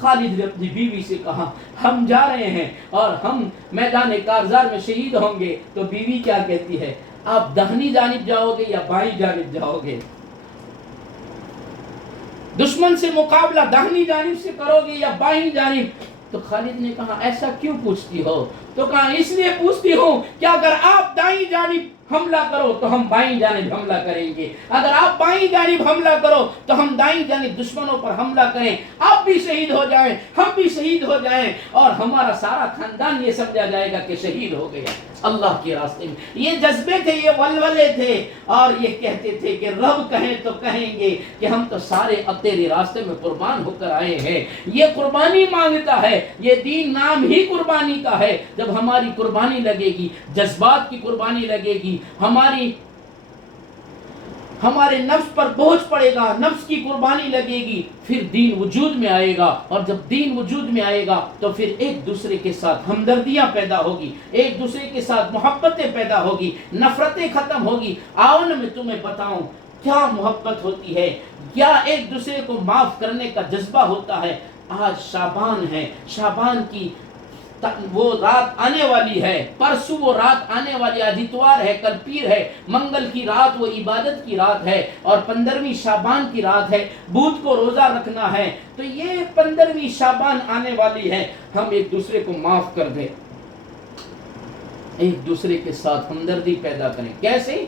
خالد نے اپنی بیوی سے کہا ہم جا رہے ہیں اور ہم میدان کارزار میں شہید ہوں گے. تو بیوی کیا کہتی ہے, آپ داہنی جانب جاؤ گے یا بائیں جانب جاؤ گے؟ دشمن سے مقابلہ داہنی جانب سے کرو گے یا بائیں جانب؟ تو خالد نے کہا ایسا کیوں پوچھتی ہو؟ تو کہا اس لیے پوچھتی ہوں کہ اگر آپ دائیں جانب حملہ کرو تو ہم بائیں جانب حملہ کریں گے, اگر آپ بائیں جانب حملہ کرو تو ہم دائیں جانب دشمنوں پر حملہ کریں, آپ بھی شہید ہو جائیں, ہم بھی شہید ہو جائیں, اور ہمارا سارا خاندان یہ سمجھا جائے گا کہ شہید ہو گیا اللہ کے راستے میں. یہ جذبے تھے, یہ ولولے تھے, اور یہ کہتے تھے کہ رب کہیں تو کہیں گے کہ ہم تو سارے اب تیرے راستے میں قربان ہو کر آئے ہیں. یہ قربانی مانگتا ہے, یہ دین نام ہی قربانی کا ہے. جب ہماری قربانی لگے گی, جذبات کی قربانی لگے گی, ہماری ہمارے نفس پر بوجھ پڑے گا، نفس کی قربانی لگے گی، پھر دین وجود میں آئے گا، اور جب دین وجود میں آئے گا تو پھر ایک دوسرے کے ساتھ ہمدردیاں پیدا ہوگی، ایک دوسرے کے ساتھ محبتیں پیدا ہوگی، نفرتیں ختم ہوگی۔ آؤ نا میں تمہیں بتاؤں کیا محبت ہوتی ہے، کیا ایک دوسرے کو معاف کرنے کا جذبہ ہوتا ہے۔ آج شعبان ہے، شعبان کی وہ رات آنے والی ہے، پرسوں وہ رات آنے والی، آج اتوار ہے، کل پیر ہے، منگل کی رات وہ عبادت کی رات ہے، اور 15ویں شعبان کی رات ہے، بدھ کو روزہ رکھنا ہے۔ تو یہ 15ویں شعبان آنے والی ہے، ہم ایک دوسرے کو معاف کر دیں، ایک دوسرے کے ساتھ ہمدردی پیدا کریں۔ کیسے؟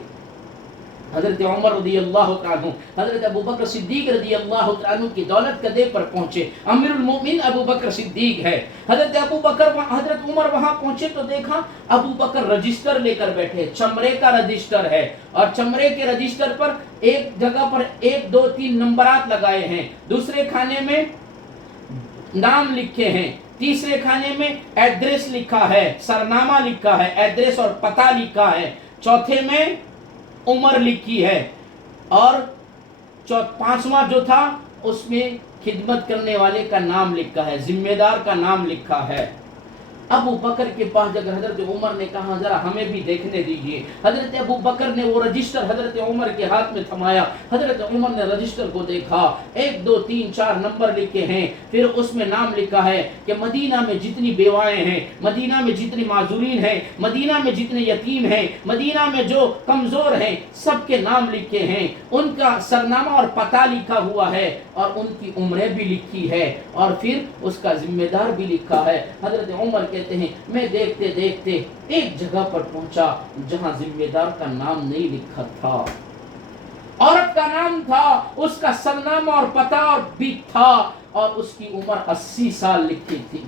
حضرت عمر رضی اللہ عنہ، حضرت ابو بکر صدیق رضی اللہ عنہ کی دولت قدے پر پہنچے، امیر المومنین ابو بکر صدیق ہے۔ حضرت عمر وہاں پہنچے تو دیکھا ابو بکر رجسٹر لے کر بیٹھے، چمڑے کا رجسٹر ہے، اور چمڑے کے رجسٹر پر ایک جگہ پر 1 2 3 نمبرات لگائے ہیں، دوسرے کھانے میں نام لکھے ہیں، تیسرے کھانے میں ایڈریس لکھا ہے، سرنامہ لکھا ہے، ایڈریس اور پتہ لکھا ہے، چوتھے میں عمر لکھی ہے، اور 5واں جو تھا اس میں خدمت کرنے والے کا نام لکھا ہے، ذمہ دار کا نام لکھا ہے۔ ابو بکر کے پاس جب حضرت عمر نے کہا ذرا ہمیں بھی دیکھنے دیجئے، حضرت ابو بکر نے وہ رجسٹر حضرت عمر کے ہاتھ میں تھمایا، حضرت عمر نے رجسٹر کو دیکھا، 1 2 3 4 نمبر لکھے ہیں، پھر اس میں نام لکھا ہے کہ مدینہ میں جتنی بیوائیں ہیں، مدینہ میں جتنی معذورین ہیں، مدینہ میں جتنے یتیم ہیں، مدینہ میں جو کمزور ہیں، سب کے نام لکھے ہیں، ان کا سرنامہ اور پتہ لکھا ہوا ہے، اور ان کی عمریں بھی لکھی ہے، اور پھر اس کا ذمہ دار بھی لکھا ہے۔ حضرت عمر کہتے ہیں میں دیکھتے دیکھتے ایک جگہ پر پہنچا جہاں ذمہ دار کا نام نہیں لکھا تھا، عورت کا نام تھا، اس کا سرنامہ اور پتہ بھی تھا، اور اس کی عمر 80 سال لکھی تھی،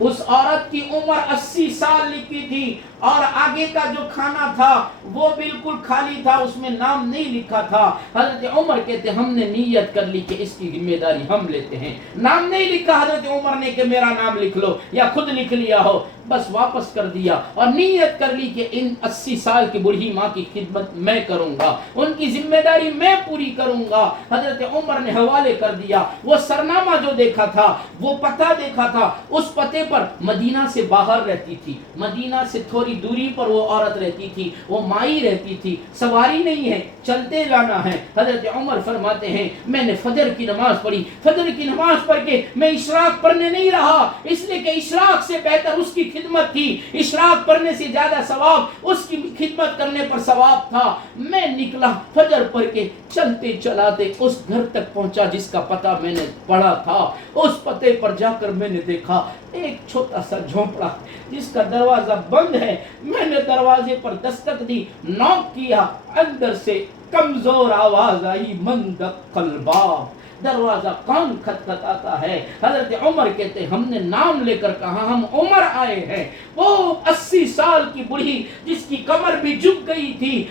اس عورت کی عمر 80 سال لکھی تھی، اور آگے کا جو کھانا تھا وہ بالکل خالی تھا، اس میں نام نہیں لکھا تھا۔ حضرت عمر کہتے ہم نے نیت کر لی کہ اس کی ذمہ داری ہم لیتے ہیں، نام نہیں لکھا حضرت عمر نے کہ میرا نام لکھ لو یا خود لکھ لیا ہو، بس واپس کر دیا، اور نیت کر لی کہ ان 80 سال کی بوڑھی ماں کی خدمت میں کروں گا، ان کی ذمہ داری میں پوری کروں گا۔ حضرت عمر نے حوالے کر دیا، وہ سرنامہ جو دیکھا تھا، وہ پتہ دیکھا تھا، اس پتے پر مدینہ سے باہر رہتی تھی، مدینہ سے تھوڑی دوری پر وہ عورت رہتی تھی، وہ مائی رہتی تھی، سواری نہیں ہے، چلتے جانا ہے۔ حضرت عمر فرماتے ہیں میں نے فجر کی نماز پڑھی، فجر کی نماز پڑھ کے میں اشراق پڑھنے نہیں رہا، اس لیے کہ اشراق سے بہتر اس کی خدمت تھی، اشراق پڑھنے سے زیادہ ثواب اس کی خدمت کرنے پر ثواب تھا۔ میں نکلا فجر پڑھ کے، چلتے چلاتے اس گھر تک پہنچا جس کا پتہ میں نے پڑھا تھا، اس پتے پر جا کر میں نے دیکھا ایک چھوٹا سا جھونپڑا جس کا دروازہ بند ہے، میں نے دروازے پر دستک دی، نوک کیا، اندر سے کمزور آواز آئی من دق الباب، دروازہ کون کھٹکھٹاتا ہے؟ حضرت عمر کہتے ہم نے نام لے کر کہا ہم عمر آئے ہیں، وہ 80 سال کی بوڑھی جس کی کمر بھی جھک گئی تھی،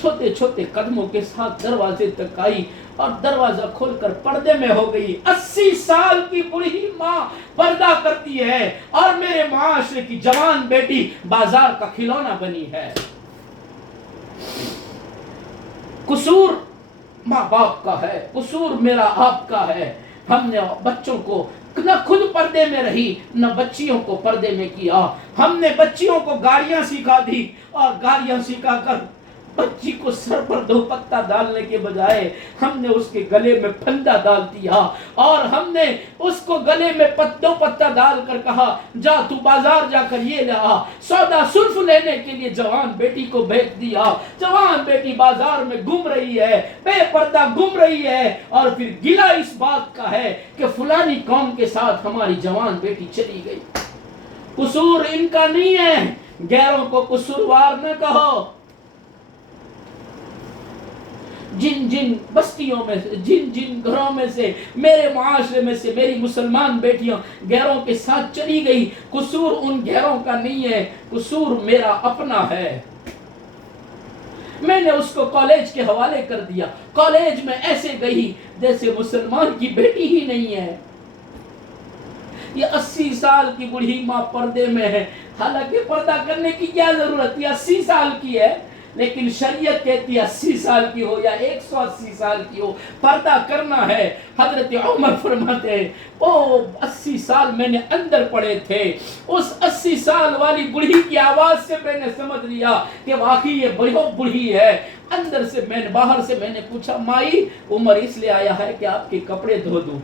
چھوٹے چھوٹے قدموں کے ساتھ دروازے تک آئی اور دروازہ کھول کر پردے میں ہو گئی۔ 80 سال کی بوڑھی ماں پردہ کرتی ہے اور میرے معاشرے کی جوان بیٹی بازار کا کھلونا بنی ہے۔ قصور ماں باپ کا ہے، قصور میرا آپ کا ہے، ہم نے بچوں کو نہ خود پردے میں رہی نہ بچیوں کو پردے میں کیا، ہم نے بچیوں کو گاڑیاں سکھا دی اور گاڑیاں سکھا کر بچی کو سر پر دوپٹہ ڈالنے کے بجائے ہم نے اس کے گلے میں پھندا ڈال دیا، اور ہم نے اس کو گلے میں دوپٹہ ڈال کر کہا جا تو بازار جا کر یہ لا، سودا سلف لینے کے لیے جوان بیٹی کو بھیج دیا۔ جوان بیٹی بازار میں گھوم رہی ہے، بے پردہ گھوم رہی ہے، اور پھر گلہ اس بات کا ہے کہ فلانی قوم کے ساتھ ہماری جوان بیٹی چلی گئی۔ قصور ان کا نہیں ہے، غیروں کو قصوروار نہ کہو۔ جن جن بستیوں میں سے، جن جن گھروں میں سے، میرے معاشرے میں سے میری مسلمان بیٹیاں غیروں کے ساتھ چلی گئی، قصور ان غیروں کا نہیں ہے، قصور میرا اپنا ہے۔ میں نے اس کو کالج کے حوالے کر دیا، کالج میں ایسے گئی جیسے مسلمان کی بیٹی ہی نہیں ہے۔ یہ 80 سال کی بوڑھی ماں پردے میں ہے، حالانکہ پردہ کرنے کی کیا ضرورت ہے، 80 سال کی ہے، لیکن شریعت کہتی ہے 80 سال کی ہو یا 180 سال کی ہو پردہ کرنا ہے۔ حضرت عمر فرماتے ہیں او 80 سال میں نے اندر پڑے تھے، اس 80 سال والی بڑھی کی آواز سے میں نے سمجھ لیا کہ واقعی یہ بہت بڑھی ہے۔ اندر سے میں نے باہر سے میں نے پوچھا مائی عمر اس لیے آیا ہے کہ آپ کے کپڑے دھو دوں،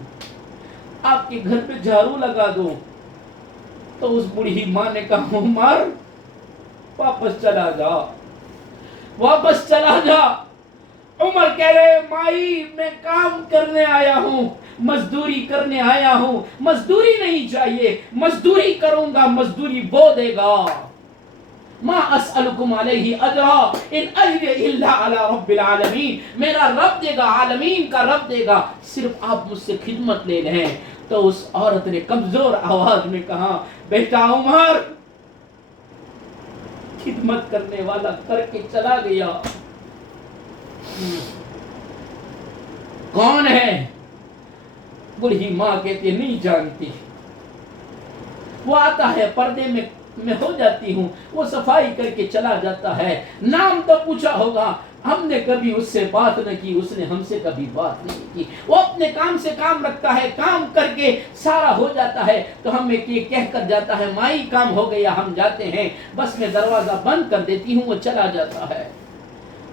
آپ کے گھر پہ جھاڑو لگا دوں۔ تو اس بڑھی ماں نے کہا عمر واپس چلا جا، واپس چلا جا۔ عمر کہہ رہے مائی میں کام کرنے آیا ہوں، مزدوری کرنے آیا ہوں، مزدوری نہیں چاہیے، مزدوری کروں گا مزدوری وہ دے گا۔ ما اسألکم علیہ اجرا ان اجر الا علی رب العالمین، میرا رب دے گا، عالمین کا رب دے گا، صرف آپ مجھ سے خدمت لے لیں۔ تو اس عورت نے کمزور آواز میں کہا بیٹا عمر خدمت کرنے والا کر کے چلا گیا، کون ہے؟ بڑھی ماں کہتی نہیں جانتی، وہ آتا ہے پردے میں ہو جاتی ہوں، وہ صفائی کر کے چلا جاتا ہے، نام تو پوچھا ہوگا، ہم نے کبھی اس سے بات نہ کی، اس نے ہم سے کبھی بات نہیں کی، وہ اپنے کام سے کام رکھتا ہے، کام کر کے سارا ہو جاتا ہے تو ہمیں یہ کہہ کر جاتا ہے مائی کام ہو گیا ہم جاتے ہیں، بس میں دروازہ بند کر دیتی ہوں، وہ چلا جاتا ہے۔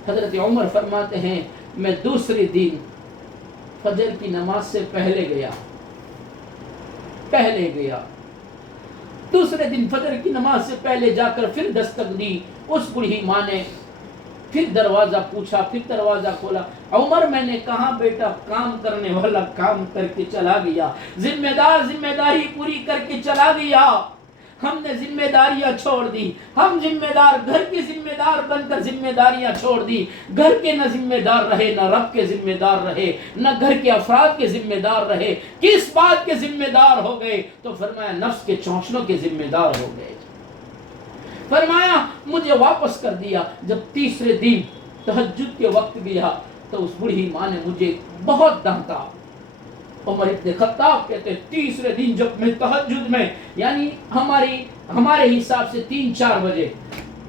حضرت عمر فرماتے ہیں میں دوسرے دن فجر کی نماز سے پہلے گیا، دوسرے دن فجر کی نماز سے پہلے جا کر پھر دستک دی، اس بڑھی ماں نے پھر دروازہ پوچھا، پھر دروازہ کھولا، عمر میں نے کہا بیٹا کام کرنے والا کام کر کے چلا گیا، ذمہ دار ذمہ داری پوری کر کے چلا گیا، ہم نے ذمہ داریاں چھوڑ دی، ہم ذمہ دار گھر کے ذمہ دار بن کر ذمہ داریاں چھوڑ دی، گھر کے نہ ذمہ دار رہے، نہ رب کے ذمہ دار رہے، نہ گھر کے افراد کے ذمہ دار رہے، کس بات کے ذمہ دار ہو گئے؟ تو فرمایا نفس کے چونچلوں کے ذمہ دار ہو گئے۔ فرمایا مجھے واپس کر دیا۔ جب تیسرے دن تہجد کے وقت گیا تو اس بڑھی ماں نے مجھے بہت ڈانٹا۔ عمر ابن خطاب کہتے ہیں تیسرے دن جب میں تہجد میں یعنی ہمارے حساب سے 3-4 بجے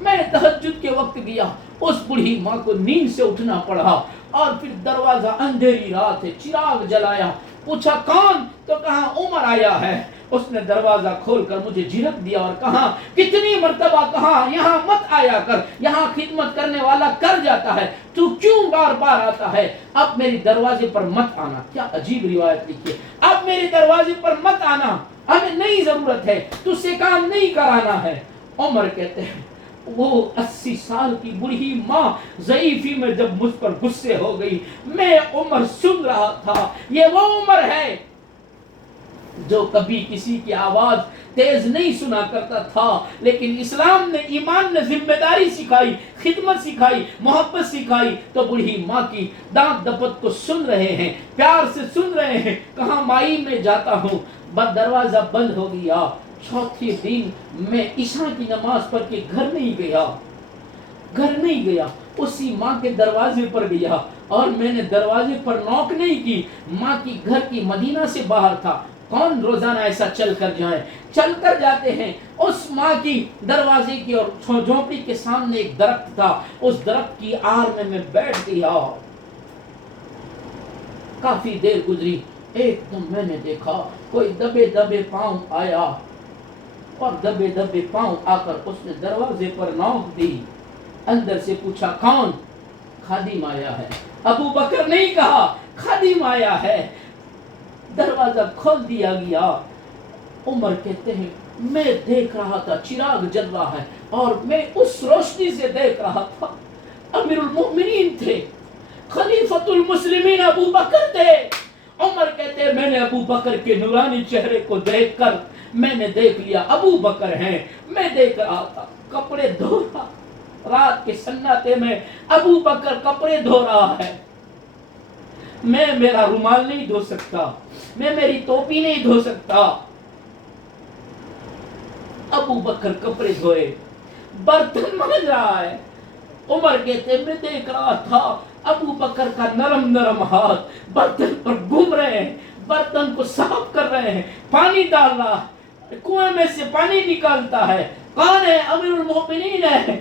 میں تہجد کے وقت گیا، اس بڑھی ماں کو نیند سے اٹھنا پڑا اور پھر دروازہ اندھیری رات ہے، چراغ جلایا، پوچھا کون؟ تو کہا عمر آیا ہے۔ اس نے دروازہ کھول کر مجھے جھڑک دیا اور کہا کتنی مرتبہ کہا یہاں مت آیا کر، یہاں خدمت کرنے والا کر جاتا ہے، تو کیوں بار بار آتا ہے؟ اب میری دروازے پر مت آنا۔ کیا عجیب روایت لکھی ہے، اب میرے دروازے پر مت آنا، ہمیں نہیں ضرورت ہے، تجھ سے کام نہیں کرانا ہے۔ عمر کہتے ہیں وہ 80 سال کی بڑھی ماں ضعیفی میں جب مجھ پر غصے ہو گئی، میں عمر سن رہا تھا، یہ وہ عمر ہے جو کبھی کسی کی آواز تیز نہیں سنا کرتا تھا، لیکن اسلام نے، ایمان نے ذمہ داری سکھائی، خدمت سکھائی، محبت سکھائی، تو بڑھی ماں کی دانت دپت کو سن رہے ہیں، پیار سے سن رہے ہیں۔ کہاں مائی میں جاتا ہوں، بس دروازہ بند ہو گیا۔ چوتھے دن میں عشاء کی نماز پڑھ کے گھر نہیں گیا، اسی ماں کے دروازے پر گیا اور میں نے دروازے پر نوک نہیں کی، ماں کی گھر کی مدینہ سے باہر تھا، کون روزانہ ایسا چل کر جاتے ہیں۔ اس ماں کی دروازے کی اور جھونپڑی کے سامنے ایک درخت تھا، اس درخت کی آڑ میں بیٹھ گیا۔ کافی دیر گزری، ایک دم میں نے دیکھا کوئی دبے دبے پاؤں آیا اور دبے دبے پاؤں آ کر اس نے دروازے پر نوک دی، اندر سے پوچھا کون؟ خادم آیا ہے۔ ابو بکر نہیں کہا، خادم آیا ہے۔ دروازہ کھول دیا گیا۔ عمر کہتے ہیں میں دیکھ رہا تھا چراغ جل رہا ہے اور میں اس روشنی سے دیکھ رہا تھا، امیر المؤمنین تھے، خلیفۃ المسلمین ابو بکر تھے۔ عمر کہتے ہیں میں نے ابو بکر کے نورانی چہرے کو دیکھ کر میں نے دیکھ لیا ابو بکر ہیں۔ میں دیکھ رہا تھا کپڑے دھو رہا، رات کے سناٹے میں ابو بکر کپڑے دھو رہا ہے۔ میں میرا رومال نہیں دھو سکتا، میں میری ٹوپی نہیں دھو سکتا۔ ابو بکر کپڑے دھوئے، برتن مانج رہا ہے۔ عمر کہتے میں دیکھ رہا تھا ابو بکر کا نرم نرم ہاتھ برتن پر گھوم رہے ہیں، برتن کو صاف کر رہے ہیں، پانی ڈال رہا کنویں میں سے پانی نکالتا ہے۔ کون ہے؟ امیر المؤمنین ہے۔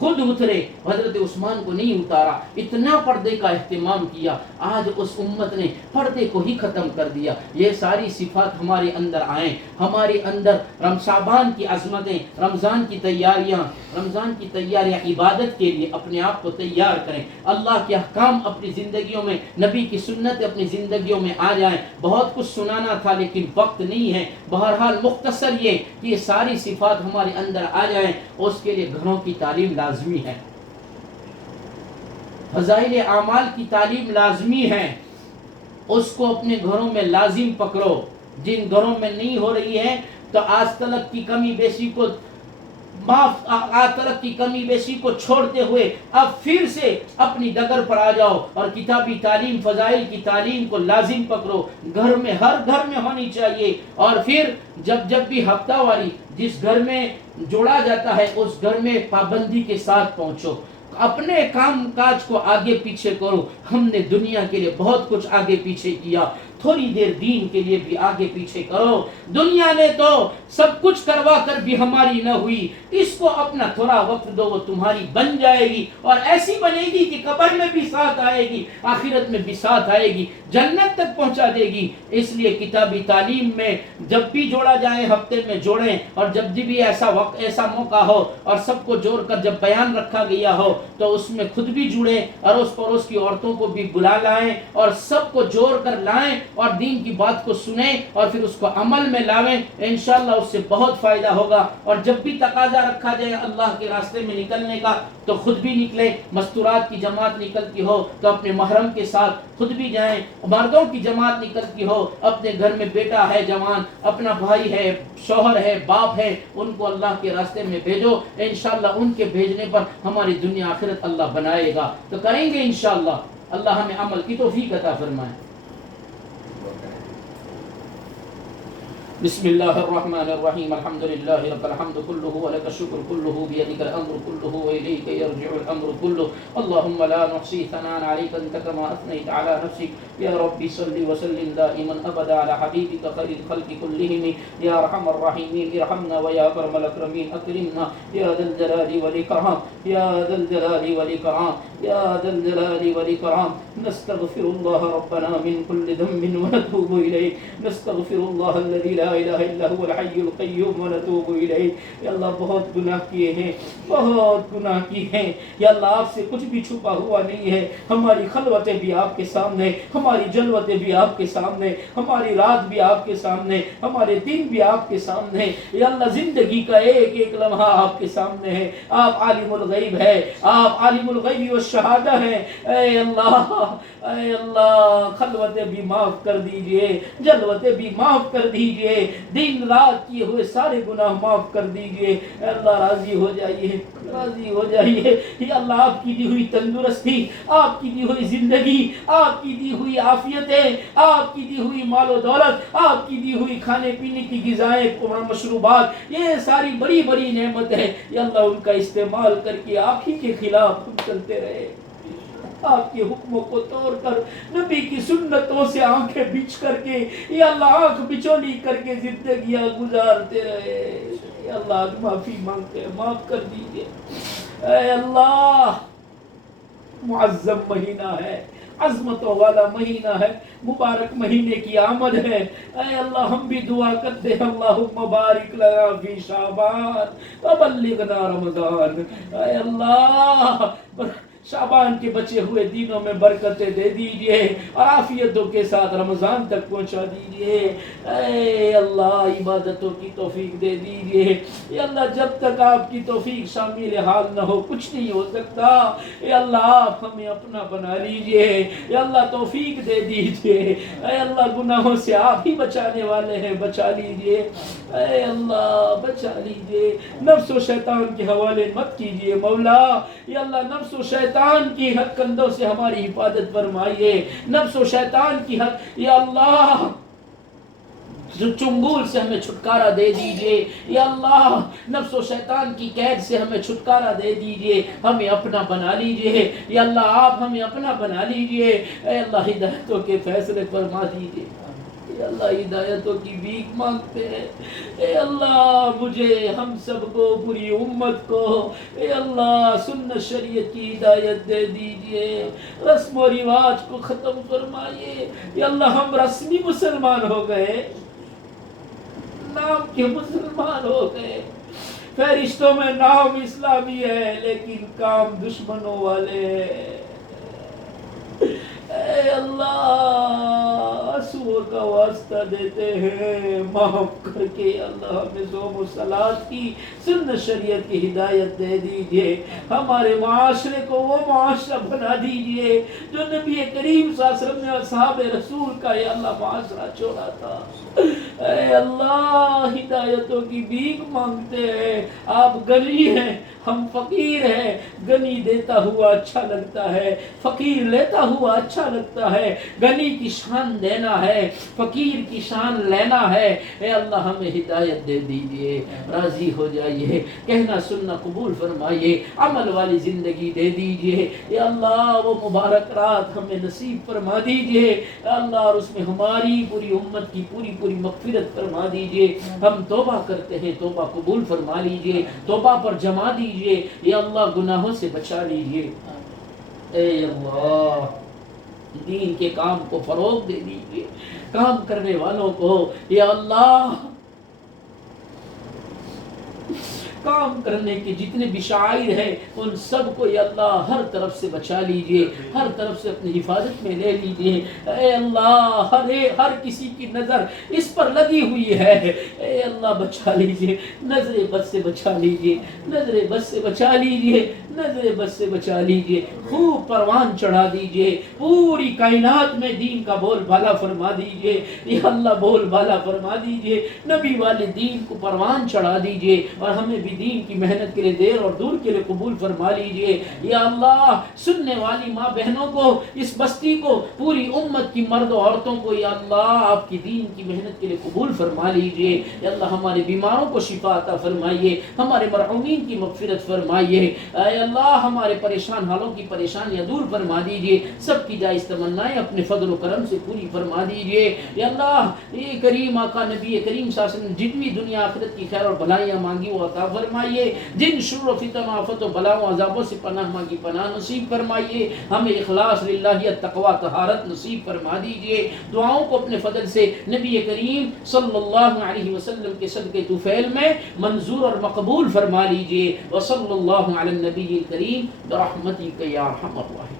خود اترے، حضرت عثمان کو نہیں اتارا، اتنا پردے کا اہتمام کیا، آج اس امت نے پردے کو ہی ختم کر دیا۔ یہ ساری صفات ہمارے اندر آئیں، ہمارے اندر شعبان کی عظمتیں، رمضان کی تیاریاں عبادت کے لیے اپنے آپ کو تیار کریں، اللہ کے احکام اپنی زندگیوں میں، نبی کی سنت اپنی زندگیوں میں آ جائیں۔ بہت کچھ سنانا تھا لیکن وقت نہیں ہے، بہرحال مختصر یہ کہ یہ ساری صفات ہمارے اندر آ جائیں، اس کے لیے گھروں کی تعلیم لازمی ہے، فضائل اعمال کی تعلیم لازمی ہے، اس کو اپنے گھروں میں لازم پکڑو۔ جن گھروں میں نہیں ہو رہی ہے تو آج تلک کی کمی بیشی کو چھوڑتے ہوئے اب پھر سے اپنی ڈگر پر آ جاؤ اور کتابی تعلیم، فضائل کی تعلیم کو لازم پکڑو، گھر میں، ہر گھر میں ہونی چاہیے۔ اور پھر جب بھی ہفتہ واری جس گھر میں جوڑا جاتا ہے اس گھر میں پابندی کے ساتھ پہنچو، اپنے کام کاج کو آگے پیچھے کرو۔ ہم نے دنیا کے لیے بہت کچھ آگے پیچھے کیا، تھوڑی دیر دین کے لیے بھی آگے پیچھے کرو۔ دنیا نے تو سب کچھ کروا کر بھی ہماری نہ ہوئی، اس کو اپنا تھوڑا وقت دو، وہ تمہاری بن جائے گی، اور ایسی بنے گی کہ قبر میں بھی ساتھ آئے گی، آخرت میں بھی ساتھ آئے گی، جنت تک پہنچا دے گی۔ اس لیے کتابی تعلیم میں جب بھی جوڑا جائے ہفتے میں جوڑیں، اور جب بھی ایسا موقع ہو اور سب کو جوڑ کر جب بیان رکھا گیا ہو تو اس میں خود بھی جڑیں، اڑوس پڑوس کی عورتوں کو بھی بلا لائیں اور سب کو جوڑ کر لائیں اور دین کی بات کو سنیں اور پھر اس کو عمل میں لاویں، انشاءاللہ اس سے بہت فائدہ ہوگا۔ اور جب بھی تقاضا رکھا جائے اللہ کے راستے میں نکلنے کا تو خود بھی نکلیں، مستورات کی جماعت نکلتی ہو تو اپنے محرم کے ساتھ خود بھی جائیں، مردوں کی جماعت نکلتی ہو، اپنے گھر میں بیٹا ہے جوان، اپنا بھائی ہے، شوہر ہے، باپ ہے، ان کو اللہ کے راستے میں بھیجو، انشاءاللہ ان کے بھیجنے پر ہماری دنیا آخرت اللہ بنائے گا۔ تو کریں گے انشاءاللہ، اللہ ہمیں عمل کی توفیق عطا فرمائے۔ بسم الله الرحمن الرحيم الحمد لله لك الحمد كله ولك الشكر كله بيدك الأمر كله وإليك يرجع الأمر كله اللهم لا نحصي ثناء عليك أنت كما أثنيت على نفسك يا ربي صل وسلم دائما أبدا على حبيبك خير الخلق كلهم يا أرحم الراحمين ارحمنا ويا أكرم الأكرمين أكرمنا يا ذا الجلال والإكرام يا ذا الجلال والإكرام يا ذا الجلال والإكرام نستغفر الله ربنا من كل ذنب ونتوب إليه نستغفر الله الذي لا الہ الا هو الحی القیوم ونتوب الیہ۔ یا اللہ بہت گناہ کیے ہیں، بہت گناہ کیے ہیں، یا اللہ آپ سے کچھ بھی چھپا ہوا نہیں ہے، ہماری خلوتیں بھی آپ کے سامنے، ہماری جلوتیں بھی آپ کے سامنے، ہماری رات بھی آپ کے سامنے، ہمارے دن بھی آپ کے سامنے، یا اللہ زندگی کا ایک ایک لمحہ آپ کے سامنے ہے، آپ عالم الغیب ہے، آپ عالم الغیب والشہادہ ہیں، اے اللہ خلوتیں بھی معاف کر دیجئے، جلوتیں بھی معاف کر دیجئے، دن رات کیے ہوئے سارے گناہ معاف کر دیجئے۔ اللہ راضی ہو جائیے، راضی ہو جائیے، یا اللہ آپ کی دی ہوئی تندرستی، آپ کی دی ہوئی زندگی، آپ کی دی ہوئی عافیتیں، آپ کی دی ہوئی مال و دولت، آپ کی دی ہوئی کھانے پینے کی غذائیں اور مشروبات، یہ ساری بڑی بڑی نعمت ہے، یا اللہ ان کا استعمال کر کے آپ ہی کے خلاف ہم چلتے رہے، آپ کے حکموں کو توڑ کر، نبی کی سنتوں سے آنکھیں بچ کر کے، یا اللہ آنکھ بچولی کر کے زندگیاں گزارتے رہے، یا اللہ معافی مانگتے ہیں، معاف کر دیجئے۔ اے اللہ معظم مہینہ ہے، عظمتوں والا مہینہ ہے، مبارک مہینے کی آمد ہے، اے اللہ ہم بھی دعا کرتے ہیں اللہم بارک لنا فی شعبان وبلغنا رمضان، اے اللہ شعبان کے بچے ہوئے دینوں میں برکتیں دے دیجئے اور عافیتوں کے ساتھ رمضان تک پہنچا دیجئے، اے اللہ عبادتوں کی توفیق دے دیجئے، اے اللہ جب تک آپ کی توفیق شامل حال نہ ہو کچھ نہیں ہو سکتا، اے اللہ آپ ہمیں اپنا بنا لیجئے، اے اللہ توفیق دے دیجئے، اے اللہ گناہوں سے آپ ہی بچانے والے ہیں، بچا لیجئے، اے اللہ بچا لیجئے، نفس و شیطان کے حوالے مت کیجئے مولا، اے اللہ نفس و شیطان کی حق کندھوں سے ہماری حفاظت فرمائیے، نفس و شیطان کی حق، یا اللہ چنگول سے ہمیں چھٹکارا دے دیجئے، یا اللہ نفس و شیطان کی قید سے ہمیں چھٹکارا دے دیجئے، ہمیں اپنا بنا لیجئے، یا اللہ آپ ہمیں اپنا بنا لیجئے، اے اللہ ہدایتوں کے فیصلے فرما دیجئے۔ اے اللہ ہدایتوں کی بھیک مانگتے ہیں، اے اللہ مجھے، ہم سب کو، پوری امت کو اے اللہ سنت شریعت کی ہدایت دے دیجئے، رسم و رواج کو ختم فرمائیے، اے اللہ ہم رسمی مسلمان ہو گئے، نام کے مسلمان ہو گئے، فہرستوں میں نام اسلامی ہے لیکن کام دشمنوں والے ہیں، اے اللہ سور کا واسطہ دیتے ہیں، معاف کر کے اللہ ہمیں صوم و صلات کی سنت شریعت کی ہدایت دے دیجئے، ہمارے معاشرے کو وہ معاشرہ بنا دیجئے جو نبی کریم صلی اللہ علیہ وسلم نے اصحاب رسول کا یا اللہ معاشرہ چھوڑا تھا، اے اللہ ہدایتوں کی بھیک مانگتے ہیں، آپ غنی ہیں ہم فقیر ہیں، غنی دیتا ہوا اچھا لگتا ہے، فقیر لیتا ہوا اچھا لگتا ہے، غنی کی شان دینا ہے، فقیر کی شان لینا ہے، اے اللہ ہمیں ہدایت دے دیجئے، راضی ہو جائیے، کہنا سننا قبول فرمائیے، عمل والی زندگی دے دیجئے، اے اللہ وہ مبارک رات ہمیں نصیب فرما دیجئے، اے اللہ اور اس میں ہماری پوری امت کی پوری مغفرت فرما دیجئے، ہم توبہ کرتے ہیں، توبہ قبول فرما لیجئے، توبہ پر جما دیجئے، یا اللہ گناہوں سے بچا لیجئے، اے اللہ دین کے کام کو فروغ دے دیجئے، کام کرنے والوں کو یا اللہ کام کرنے کے جتنے بھی شاعر ہیں ان سب کو یا اللہ ہر طرف سے بچا لیجئے، ہر طرف سے اپنی حفاظت میں لے لیجئے، اے اللہ ہر کسی کی نظر اس پر لگی ہوئی ہے، اے اللہ بچا لیجئے، نظر بد سے بچا لیجئے، نظر بد سے بچا لیجئے، نظر بد سے بچا لیجئے، خوب پروان چڑھا دیجئے، پوری کائنات میں دین کا بول بالا فرما دیجئے، یا اللہ بول بالا فرما دیجئے، نبی والے دین کو پروان چڑھا دیجئے، اور ہمیں بھی دین کی محنت کے لیے دیر اور دور کے لیے قبول فرما لیجئے، یا اللہ سننے والی ماں بہنوں کو، اس بستی کو، پوری امت کی مرد و عورتوں کو یا اللہ آپ کی دین کی محنت کے لیے قبول فرما لیجئے، یا اللہ ہمارے بیماروں کو شفا عطا فرمائیے، ہمارے مرحومین کی مغفرت فرمائیے، اے اللہ ہمارے پریشان حالوں کی پریشانیاں دور فرما دیجئے، سب کی جائز تمنائیں اپنے فضل و کرم سے پوری فرما دیجئے، یا اللہ یہ کریم آقا نبی کریم صلی اللہ علیہ وسلم جتنی دنیا آخرت کی خیر اور بھلائیاں مانگی وہ عطا فرمائیے، جن شر و فتن و آفت و بلاؤں عذابوں سے پناہ مانگی پناہ نصیب فرمائیے، ہمیں اخلاص للہیت تقوی طہارت نصیب فرما دیجئے، دعاؤں کو اپنے فضل سے نبی کریم صلی اللہ علیہ وسلم کے صدقے طفیل میں منظور اور مقبول فرما لیجئے، وصلی اللہ علی النبی الکریم برحمتک یا ارحم الراحمین۔